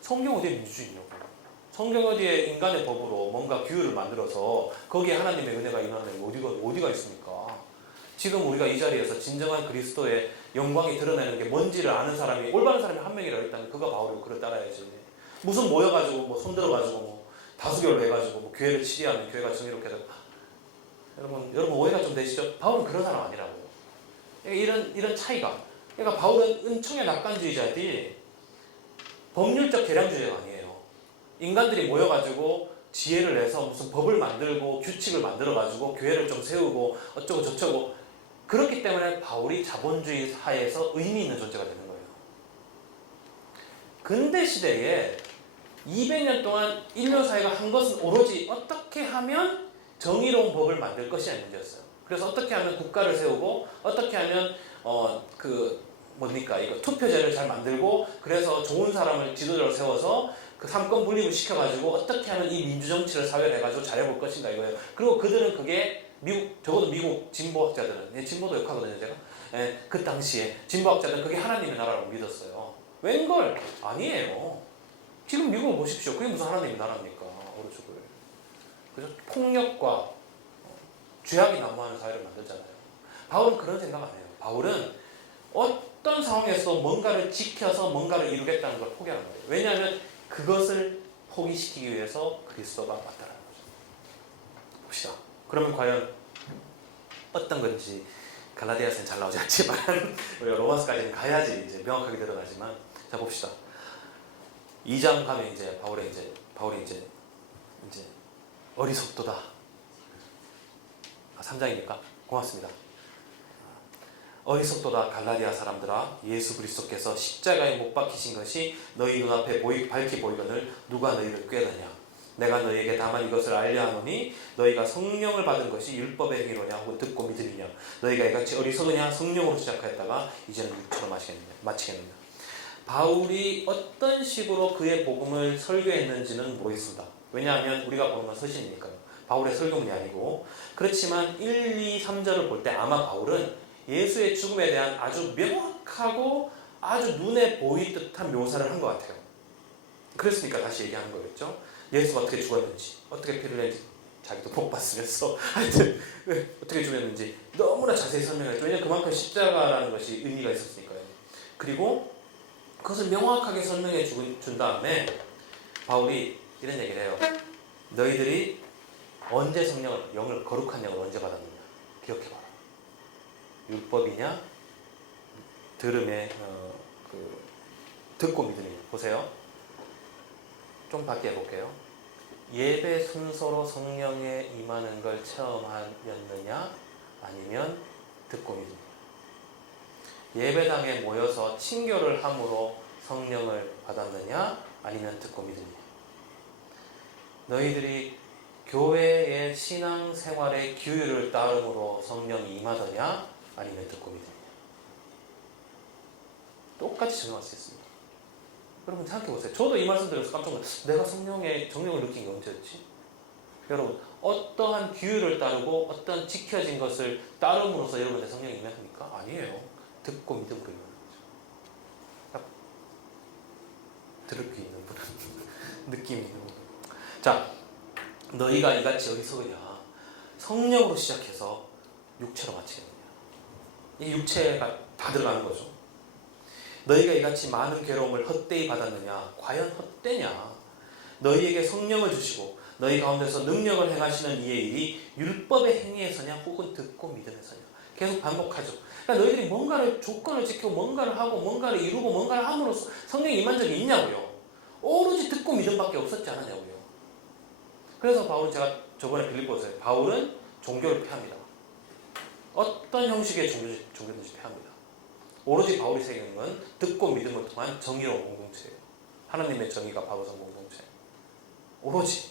성경 어디에 민주주의냐고. 성경 어디에 인간의 법으로 뭔가 규율을 만들어서 거기에 하나님의 은혜가 임하는 어디가 있습니까? 지금 우리가 이 자리에서 진정한 그리스도의 영광이 드러내는 게 뭔지를 아는 사람이, 올바른 사람이 한 명이라도 있다면 그가 바울이고 그를 따라야지. 무슨 모여가지고 뭐 손들어가지고 뭐 다수결로 해가지고 뭐 교회를 치리하면 교회가 정의롭게 되고. 여러분 오해가 좀 되시죠? 바울은 그런 사람 아니라고요. 이런 차이가. 그러니까 바울은 은총의 낙관주의자지 법률적 계량주의자가 아니에요. 인간들이 모여가지고 지혜를 내서 무슨 법을 만들고 규칙을 만들어가지고 교회를 좀 세우고 어쩌고 저쩌고, 그렇기 때문에 바울이 자본주의 사회에서 의미 있는 존재가 되는 거예요. 근대 시대에 200년 동안 인류 사회가 한 것은 오로지 어떻게 하면 정의로운 법을 만들 것이냐는 문제였어요. 그래서 어떻게 하면 국가를 세우고, 어떻게 하면 이거 투표제를 잘 만들고, 그래서 좋은 사람을 지도자로 세워서 그 삼권 분립을 시켜가지고 어떻게 하면 이 민주정치를 사회를 해가지고 잘해볼 것인가 이거예요. 그리고 그들은 그게 적어도 미국 진보학자들은, 진보도 욕하거든요 제가. 그 당시에 진보학자들은 그게 하나님의 나라라고 믿었어요. 웬걸? 아니에요. 지금 미국을 보십시오. 그게 무슨 하나님의 나라입니까? 오른쪽을. 그래서 폭력과 죄악이 난무하는 사회를 만들잖아요. 바울은 그런 생각 안 해요. 바울은 어떤 상황에서 뭔가를 지켜서 뭔가를 이루겠다는 걸 포기하는 거예요. 왜냐하면 그것을 포기시키기 위해서 그리스도가 왔다는 거죠. 봅시다. 그러면 과연 어떤 건지 갈라디아서는 잘 나오지 않지만 우리가 로마서까지는 가야지 이제 명확하게 드러나지만, 자 봅시다. 2장 가면 이제 바울이 이제 어리석도다. 3장입니까? 고맙습니다. 어리석도다 갈라디아 사람들아, 예수 그리스도께서 십자가에 못 박히신 것이 너희 눈앞에 밝히 보이거늘 누가 너희를 꾀느냐. 내가 너희에게 다만 이것을 알려 하노니 너희가 성령을 받은 것이 율법의 행위로냐 혹은 듣고 믿으리냐. 너희가 이같이 어리석으냐. 성령으로 시작하였다가 이제는 육체로 마치겠느냐. 바울이 어떤 식으로 그의 복음을 설교했는지는 모르겠습니다. 왜냐하면 우리가 보는 건 서신이니까요. 바울의 설교문이 아니고. 그렇지만 1, 2, 3절을 볼 때 아마 바울은 예수의 죽음에 대한 아주 명확하고 아주 눈에 보일 듯한 묘사를 한 것 같아요. 그랬으니까 다시 얘기하는 거겠죠. 예수가 어떻게 죽었는지, 어떻게 피를 낸지, 자기도 복 받으면서 하여튼 어떻게 죽였는지 너무나 자세히 설명했죠. 왜냐하면 그만큼 십자가라는 것이 의미가 있었으니까요. 그리고 그것을 명확하게 설명해 준 다음에 바울이 이런 얘기를 해요. 너희들이 언제 영을 거룩한 영을 언제 받았느냐. 기억해봐라. 율법이냐 들음에 듣고 믿으냐. 보세요. 좀 밖에 해볼게요. 예배 순서로 성령에 임하는 걸 체험하였느냐 아니면 듣고 믿느냐. 예배당에 모여서 친교를 함으로 성령을 받았느냐 아니면 듣고 믿느냐. 너희들이 교회의 신앙생활의 규율을 따름으로 성령이 임하더냐 아니면 듣고 믿느냐. 똑같이 적용할 수 있습니다. 여러분 생각해보세요. 저도 이 말씀 들어서 깜짝 놀랐어요. 내가 정령을 느낀 게 언제였지? 여러분 어떠한 규율을 따르고 어떤 지켜진 것을 따름으로써 여러분의 성령이 임합니까? 아니에요. 듣고 믿음으로 임하는 거죠. 들을 귀 있는 분은 느낌이 있는 분. 자, 너희가 이같이 어리석으냐. 성령으로 시작해서 육체로 마치겠느냐. 이 육체가 다 들어가는 거죠. 너희가 이같이 많은 괴로움을 헛되이 받았느냐? 과연 헛되냐? 너희에게 성령을 주시고 너희 가운데서 능력을 행하시는 이의 일이 율법의 행위에서냐 혹은 듣고 믿음에서냐? 계속 반복하죠. 그러니까 너희들이 뭔가를 조건을 지키고 뭔가를 하고 뭔가를 이루고 뭔가를 함으로써 성령이 임한 적이 있냐고요. 오로지 듣고 믿음밖에 없었지 않았냐고요. 그래서 바울은 제가 저번에 빌립보서에 바울은 종교를 폐합니다. 어떤 형식의 종교든지 폐합니다. 오로지 바울이 새기는 건 듣고 믿음을 통한 정의로운 공동체예요. 하나님의 정의가 바로선 공동체. 오로지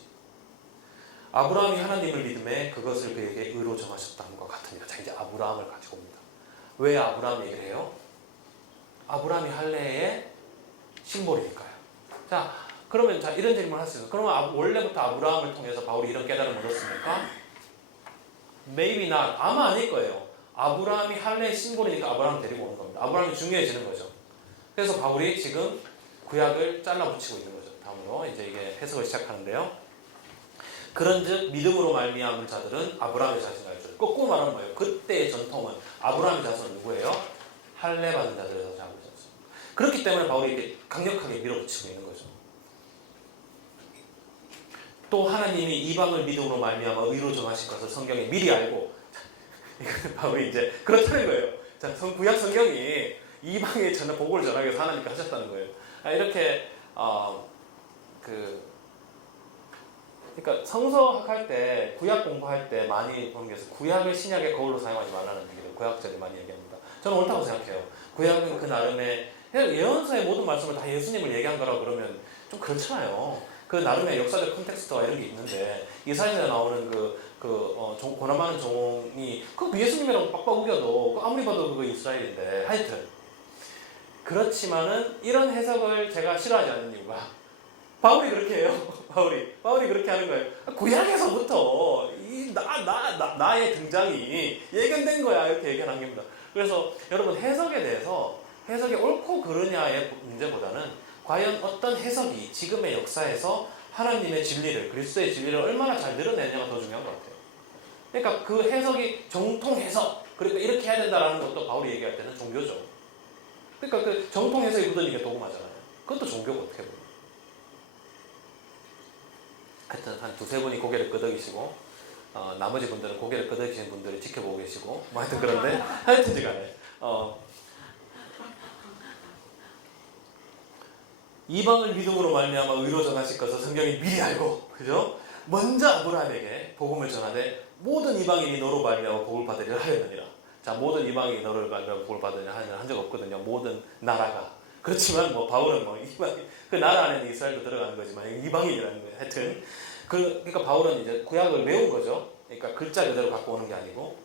아브라함이 하나님을 믿음에 그것을 그에게 의로 정하셨다는 것 같습니다. 자, 이제 아브라함을 가지고 옵니다. 왜 아브라함 얘기를 해요? 아브라함이 할례의 심볼이니까요. 자, 그러면 자 이런 질문을 할 수 있어요. 그러면 원래부터 아브라함을 통해서 바울이 이런 깨달음을 얻었습니까? Maybe not. 아마 아닐 거예요. 아브라함이 할례의 심볼이니까 아브라함을 데리고 오는 겁니다. 아브라함이 중요해지는 거죠. 그래서 바울이 지금 구약을 잘라 붙이고 있는 거죠. 다음으로 이제 이게 해석을 시작하는데요. 그런즉 믿음으로 말미암은 자들은 아브라함의 자손이라 했죠. 거꾸로 말하면 뭐예요? 그때의 전통은 아브라함의 자손은 누구예요? 할례 받은 자들에서 자고 있었어요. 그렇기 때문에 바울이 이렇게 강력하게 밀어붙이고 있는 거죠. 또 하나님이 이방을 믿음으로 말미암아 의로 정하신 것을 성경에 미리 알고 바울이 이제 그렇다는 거예요. 자, 구약 성경이 이방에 전한 복을 전하기 위해서 하나님께 하셨다는 거예요. 이렇게 그러니까 성서학 할 때 구약 공부할 때 많이 보는 게 있어요. 구약을 신약의 거울로 사용하지 말라는 얘기를 구약자들이 많이 얘기합니다. 저는 옳다고 생각해요. 구약은 그 나름의 예언서의 모든 말씀을 다 예수님을 얘기한 거라고 그러면 좀 그렇잖아요. 그 나름의 역사적 컨텍스트와 이런 게 있는데 이사야서에 나오는 고난 많은 종이 그 예수님이라고 빡빡 우겨도 아무리 봐도 그거 이스라엘인데 하여튼 그렇지만은 이런 해석을 제가 싫어하지 않는 이유가 바울이 그렇게 해요. 바울이 그렇게 하는 거예요. 구약에서부터 나의 등장이 예견된 거야 이렇게 얘기하는 겁니다. 그래서 여러분 해석이 옳고 그르냐의 문제보다는 과연 어떤 해석이 지금의 역사에서 하나님의 진리를 그리스도의 진리를 얼마나 잘 드러내느냐가 더 중요한 것 같아요. 그러니까 그 해석이 정통 해석 그러니까 이렇게 해야 된다라는 것도 바울이 얘기할 때는 종교죠. 그러니까 그 정통 해석이 묻은 이게 도구마잖아요. 그것도 종교가 어떻게 보면. 하여튼 한 두세 분이 고개를 끄덕이시고 나머지 분들은 고개를 끄덕이시는 분들을 지켜보고 계시고 뭐 하여튼 그런데 하여튼 간에 이방을 믿음으로 말미암아 의로 정하실 것을 성경이 미리 알고 그죠? 먼저 아브라함에게 복음을 전하되 모든 이방인이 너로 말미암아 복을 받으리라 하였느니라. 자, 모든 이방인이 너를 말미암아 복을 받으리라 하는 적 없거든요. 모든 나라가. 그렇지만 바울은 이방인 그 나라 안에는 이스라엘도 들어가는 거지만 이방인이라는 거예요. 하여튼 그러니까 바울은 이제 구약을 외운 거죠. 그러니까 글자 그대로 갖고 오는 게 아니고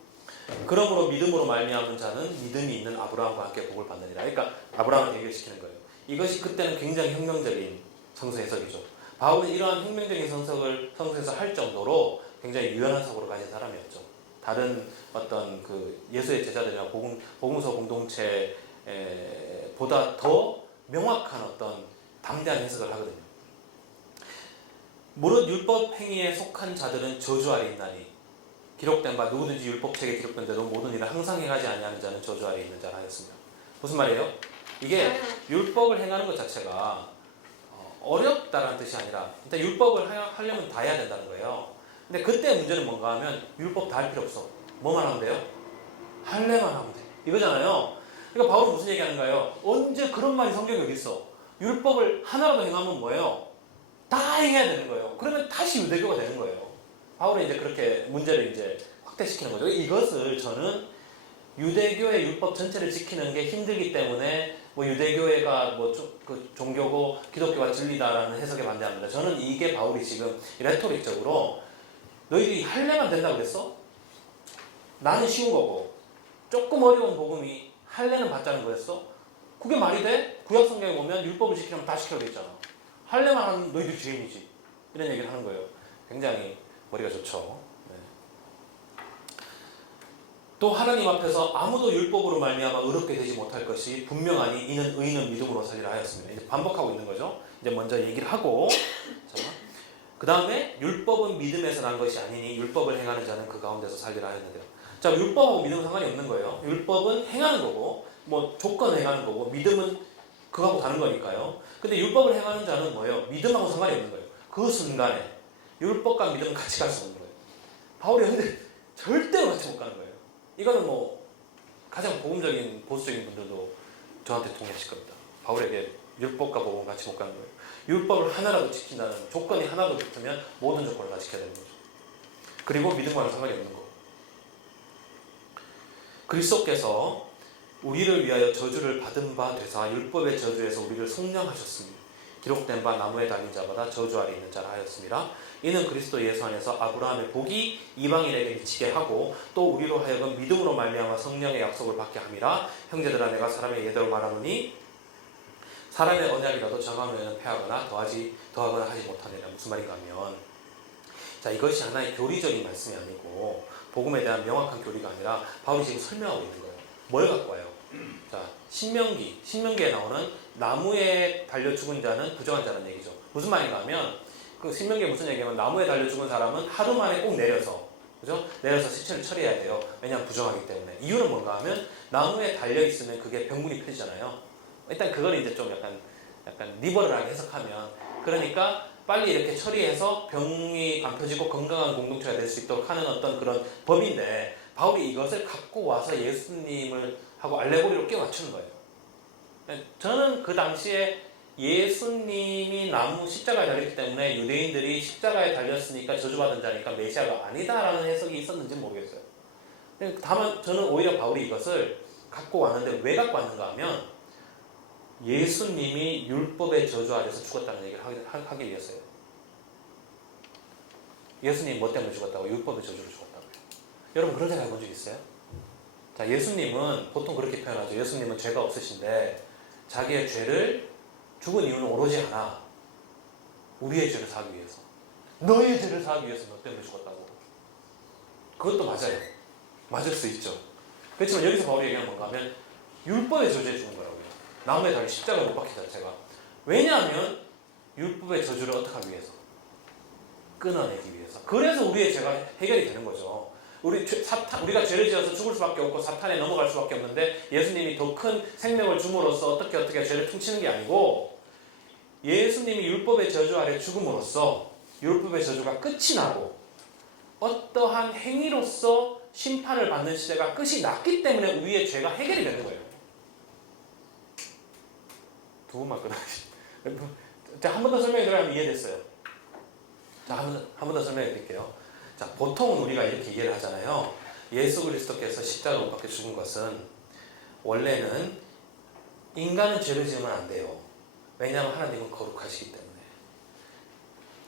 그러므로 믿음으로 말미암은 자는 믿음이 있는 아브라함과 함께 복을 받느니라. 그러니까 아브라함을 연결시키는 거예요. 이것이 그때는 굉장히 혁명적인 성서 해석이죠. 바울은 이러한 혁명적인 성서에서 할 정도로 굉장히 유연한 사고를 가진 사람이었죠. 다른 어떤 그 예수의 제자들이나 복음서 공동체 보다 더 명확한 어떤 담대한 해석을 하거든요. 무릇 율법 행위에 속한 자들은 저주 아래 있나니 기록된 바 누구든지 율법책에 기록된 대로 모든 일을 항상 행하지 아니하는 자는 저주 아래 있는 자라 하였습니다. 무슨 말이에요? 이게 율법을 행하는 것 자체가 어렵다는 뜻이 아니라 일단 율법을 하려면 다 해야 된다는 거예요. 근데 그때 문제는 뭔가 하면 율법 다 할 필요 없어. 뭐만 하면 돼요? 할례만 하면 돼. 이거잖아요. 그러니까 바울은 무슨 얘기하는가요? 언제 그런 말이 성경에 어디 있어? 율법을 하나라도 행하면 뭐예요? 다 행해야 되는 거예요. 그러면 다시 유대교가 되는 거예요. 바울은 이제 그렇게 문제를 이제 확대시키는 거죠. 이것을 저는 유대교의 율법 전체를 지키는 게 힘들기 때문에 유대교회가 그 종교고 기독교가 진리다라는 해석에 반대합니다. 저는 이게 바울이 지금 레토릭적으로 너희들이 할례만 된다고 그랬어? 나는 쉬운 거고 조금 어려운 복음이 할례는 받자는 거였어? 그게 말이 돼? 구약 성경에 보면 율법을 지키려면 다 시켜야 되잖아. 할례만 하면 너희들 죄인이지. 이런 얘기를 하는 거예요. 굉장히 머리가 좋죠. 네. 또 하나님 앞에서 아무도 율법으로 말미암아 의롭게 되지 못할 것이 분명하니 이는 의인은 믿음으로 살리라 하였습니다. 이제 반복하고 있는 거죠. 이제 먼저 얘기를 하고 그 다음에 율법은 믿음에서 난 것이 아니니 율법을 행하는 자는 그 가운데서 살리라 하였는데요. 자, 율법하고 믿음은 상관이 없는 거예요. 율법은 행하는 거고 조건을 행하는 거고 믿음은 그거하고 다른 거니까요. 근데 율법을 행하는 자는 뭐예요? 믿음하고 상관이 없는 거예요. 그 순간에 율법과 믿음은 같이 갈 수 없는 거예요. 바울이 근데 절대로 같이 못 가는 거예요. 이거는 뭐 가장 복음적인 보수적인 분들도 저한테 동의하실 겁니다. 바울에게 율법과 복음은 같이 못 가는 거예요. 율법을 하나라도 지킨다는 조건이 하나도 붙으면 모든 조건을 다 지켜야 되는 거죠. 그리고 믿음과는 상관이 없는 거. 그리스도께서 우리를 위하여 저주를 받은 바 되사 율법의 저주에서 우리를 속량하셨으니 기록된 바 나무에 달린 자마다 저주 아래 있는 자라 하였습니다. 이는 그리스도 예수 안에서 아브라함의 복이 이방인에게 미치게 하고 또 우리로 하여금 믿음으로 말미암아 성령의 약속을 받게 함이라. 형제들아 내가 사람의 예대로 말하노니 사람의 언약이라도 정하면 패하거나 더하거나 하지 못하느냐. 무슨 말인가 하면, 자, 이것이 하나의 교리적인 말씀이 아니고 복음에 대한 명확한 교리가 아니라 바울이 지금 설명하고 있는 거예요. 뭘 갖고 와요? 자, 신명기에 나오는 나무에 달려 죽은 자는 부정한 자라는 얘기죠. 무슨 말인가 하면, 그 신명기에 무슨 얘기냐면 나무에 달려 죽은 사람은 하루 만에 꼭 내려서, 그죠? 내려서 시체를 처리해야 돼요. 왜냐하면 부정하기 때문에. 이유는 뭔가 하면 나무에 달려 있으면 그게 병분이 펴지잖아요. 일단 그걸 이제 좀 약간 리버럴하게 해석하면, 그러니까 빨리 이렇게 처리해서 병이 안 펴지고 건강한 공동체가 될 수 있도록 하는 어떤 그런 법인데, 바울이 이것을 갖고 와서 예수님을 하고 알레고리로 끼워 맞추는 거예요. 저는 그 당시에 예수님이 나무 십자가에 달렸기 때문에 유대인들이 십자가에 달렸으니까 저주받은 자니까 메시아가 아니다라는 해석이 있었는지 모르겠어요. 다만 저는 오히려 바울이 이것을 갖고 왔는데 왜 갖고 왔는가 하면 예수님이 율법의 저주 아래서 죽었다는 얘기를 하기 위해서요. 예수님이 뭐 때문에 죽었다고? 율법의 저주로 죽었다고요. 여러분 그런 생각 해본 적 있어요? 자, 예수님은 보통 그렇게 표현하죠. 예수님은 죄가 없으신데 자기의 죄를 죽은 이유는 오로지 하나, 우리의 죄를 사하기 위해서. 너의 죄를 사하기 위해서 너 때문에 죽었다고. 그것도 맞아요. 맞을 수 있죠. 그렇지만 여기서 바울이 얘기하는 뭔가 하면 율법의 저주에 죽은 거라고요. 나무에 달린 십자가에 못 박힌 자체가. 왜냐하면 율법의 저주를 어떻게 하기 위해서? 끊어내기 위해서. 그래서 우리의 죄가 해결이 되는 거죠. 우리가 죄를 지어서 죽을 수밖에 없고 사탄에 넘어갈 수밖에 없는데 예수님이 더 큰 생명을 줌으로써 어떻게 죄를 퉁치는 게 아니고, 예수님이 율법의 저주 아래 죽음으로써 율법의 저주가 끝이 나고 어떠한 행위로서 심판을 받는 시대가 끝이 났기 때문에 우리의 죄가 해결이 되는 거예요. 두 번만 끊어야지. 한 번 더 설명해 드리면 이해됐어요. 자, 한 번 더 설명해 드릴게요. 자, 보통은 우리가 이렇게 이해를 하잖아요. 예수 그리스도께서 십자가로 못 박혀 죽은 것은 원래는 인간은 죄를 지으면 안 돼요. 왜냐하면 하나님은 거룩하시기 때문에.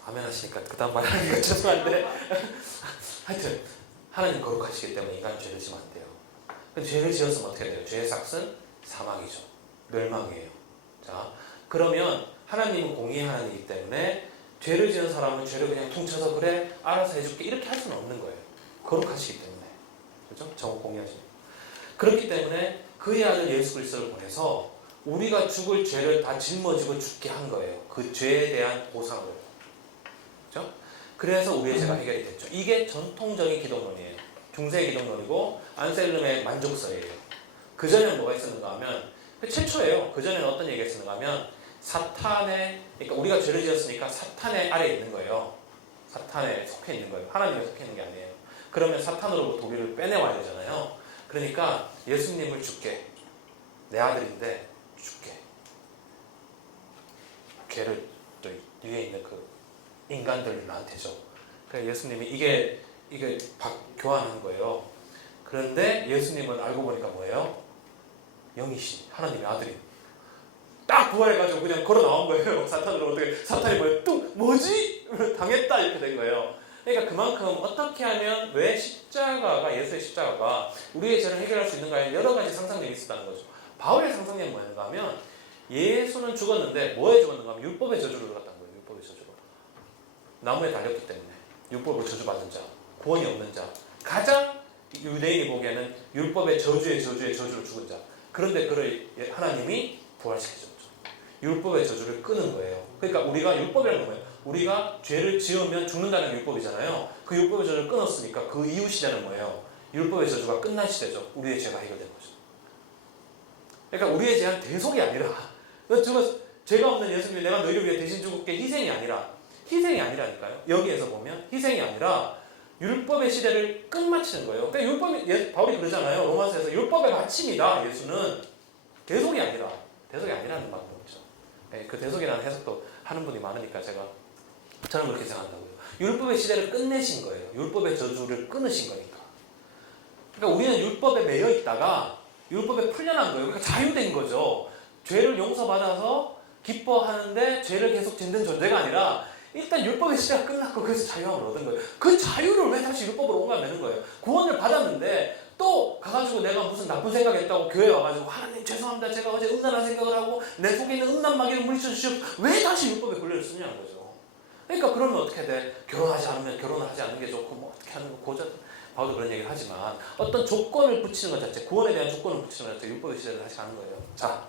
아멘 하시니까 그 다음 말하기가 죄송한데 하여튼 하나님 거룩하시기 때문에 인간은 죄를 지으면 안 돼요. 근데 죄를 지었으면 어떻게 돼요? 죄의 삭은 사망이죠. 멸망이에요. 자, 그러면 하나님은 공의의 하나님이기 때문에 죄를 지은 사람은 죄를 그냥 퉁쳐서 그래 알아서 해줄게 이렇게 할 수는 없는 거예요. 거룩하시기 때문에. 그렇죠? 정확 공의하시고. 그렇기 때문에 그의 아들 예수 그리스도를 보내서 우리가 죽을 죄를 다 짊어지고 죽게 한 거예요. 그 죄에 대한 보상으로. 그렇죠? 그래서 우리의 죄가 해결이 됐죠. 이게 전통적인 기독론이에요. 중세의 기독론이고 안셀름의 만족설이에요. 그 전에는 뭐가 있었는가 하면, 최초예요. 그 전에는 어떤 얘기가 있었는가 하면 그러니까 우리가 죄를 지었으니까 사탄의 아래에 있는 거예요. 사탄에 속해 있는 거예요. 하나님에 속해 있는 게 아니에요. 그러면 사탄으로부터 우리를 빼내와야 되잖아요. 그러니까 예수님을 줄게. 내 아들인데 줄게. 죄를 또 위에 있는 그 인간들을 나한테 줘. 그래서 예수님이 이게 교환한 거예요. 그런데 예수님은 알고 보니까 뭐예요? 영이신 하나님의 아들이 딱 부활해가지고 그냥 걸어 나온 거예요. 사탄이 뭐지? 당했다 이렇게 된 거예요. 그러니까 그만큼 어떻게 하면 왜 예수의 십자가가 우리의 죄를 해결할 수 있는가에 여러 가지 상상력이 있었다는 거죠. 바울의 상상력은 뭐였는가 하면 예수는 죽었는데 뭐에 죽었는가 하면 율법의 저주를 받았다는 거예요. 율법의 저주로. 나무에 달렸기 때문에 율법을 저주받은 자, 구원이 없는 자, 가장 유대인이 보기에는 율법의 저주의 저주로 죽은 자. 그런데 그를 하나님이 부활시켜줬죠. 율법의 저주를 끄는 거예요. 그러니까 우리가 율법이라는 건 뭐예요? 우리가 죄를 지으면 죽는다는 게 율법이잖아요. 그 율법의 저주를 끊었으니까 그 이후 시대는 뭐예요? 율법의 저주가 끝난 시대죠. 우리의 죄가 해결된 거죠. 그러니까 우리의 죄는 대속이 아니라 죄가 없는 예수님이 내가 너희를 위해 대신 죽을게 희생이 아니라니까요. 여기에서 보면 희생이 아니라 율법의 시대를 끝마치는 거예요. 그러니까 바울이 그러잖아요. 로마서에서 율법의 마침이다. 예수는 대속이 아니라는 말도 있죠. 그 대속이라는 해석도 하는 분이 많으니까 저는 그렇게 생각한다고요. 율법의 시대를 끝내신 거예요. 율법의 저주를 끊으신 거니까. 그러니까 우리는 율법에 매여 있다가 율법에 풀려난 거예요. 그러니까 자유된 거죠. 죄를 용서받아서 기뻐하는데 죄를 계속 짓는 존재가 아니라 일단 율법의 시대가 끝났고 그래서 자유함을 얻은 거예요. 그 자유를 왜 다시 율법으로 옮겨내는 거예요? 구원을 받았는데 또 가가지고 내가 무슨 나쁜 생각했다고 교회에 와가지고 하나님 죄송합니다. 제가 어제 음란한 생각을 하고 내 속에 있는 음란 마귀를 물리쳐 주시오. 왜 다시 율법의 권리를 쓰냐는 거죠. 그러니까 그러면 어떻게 돼? 결혼하지 않으면 결혼을 하지 않는 게 좋고 뭐 어떻게 하는 거 고전 바울도 그런 얘기를 하지만 어떤 조건을 붙이는 것 자체 구원에 대한 조건을 붙이는 것 자체 율법의 시대를 다시 가는 거예요. 자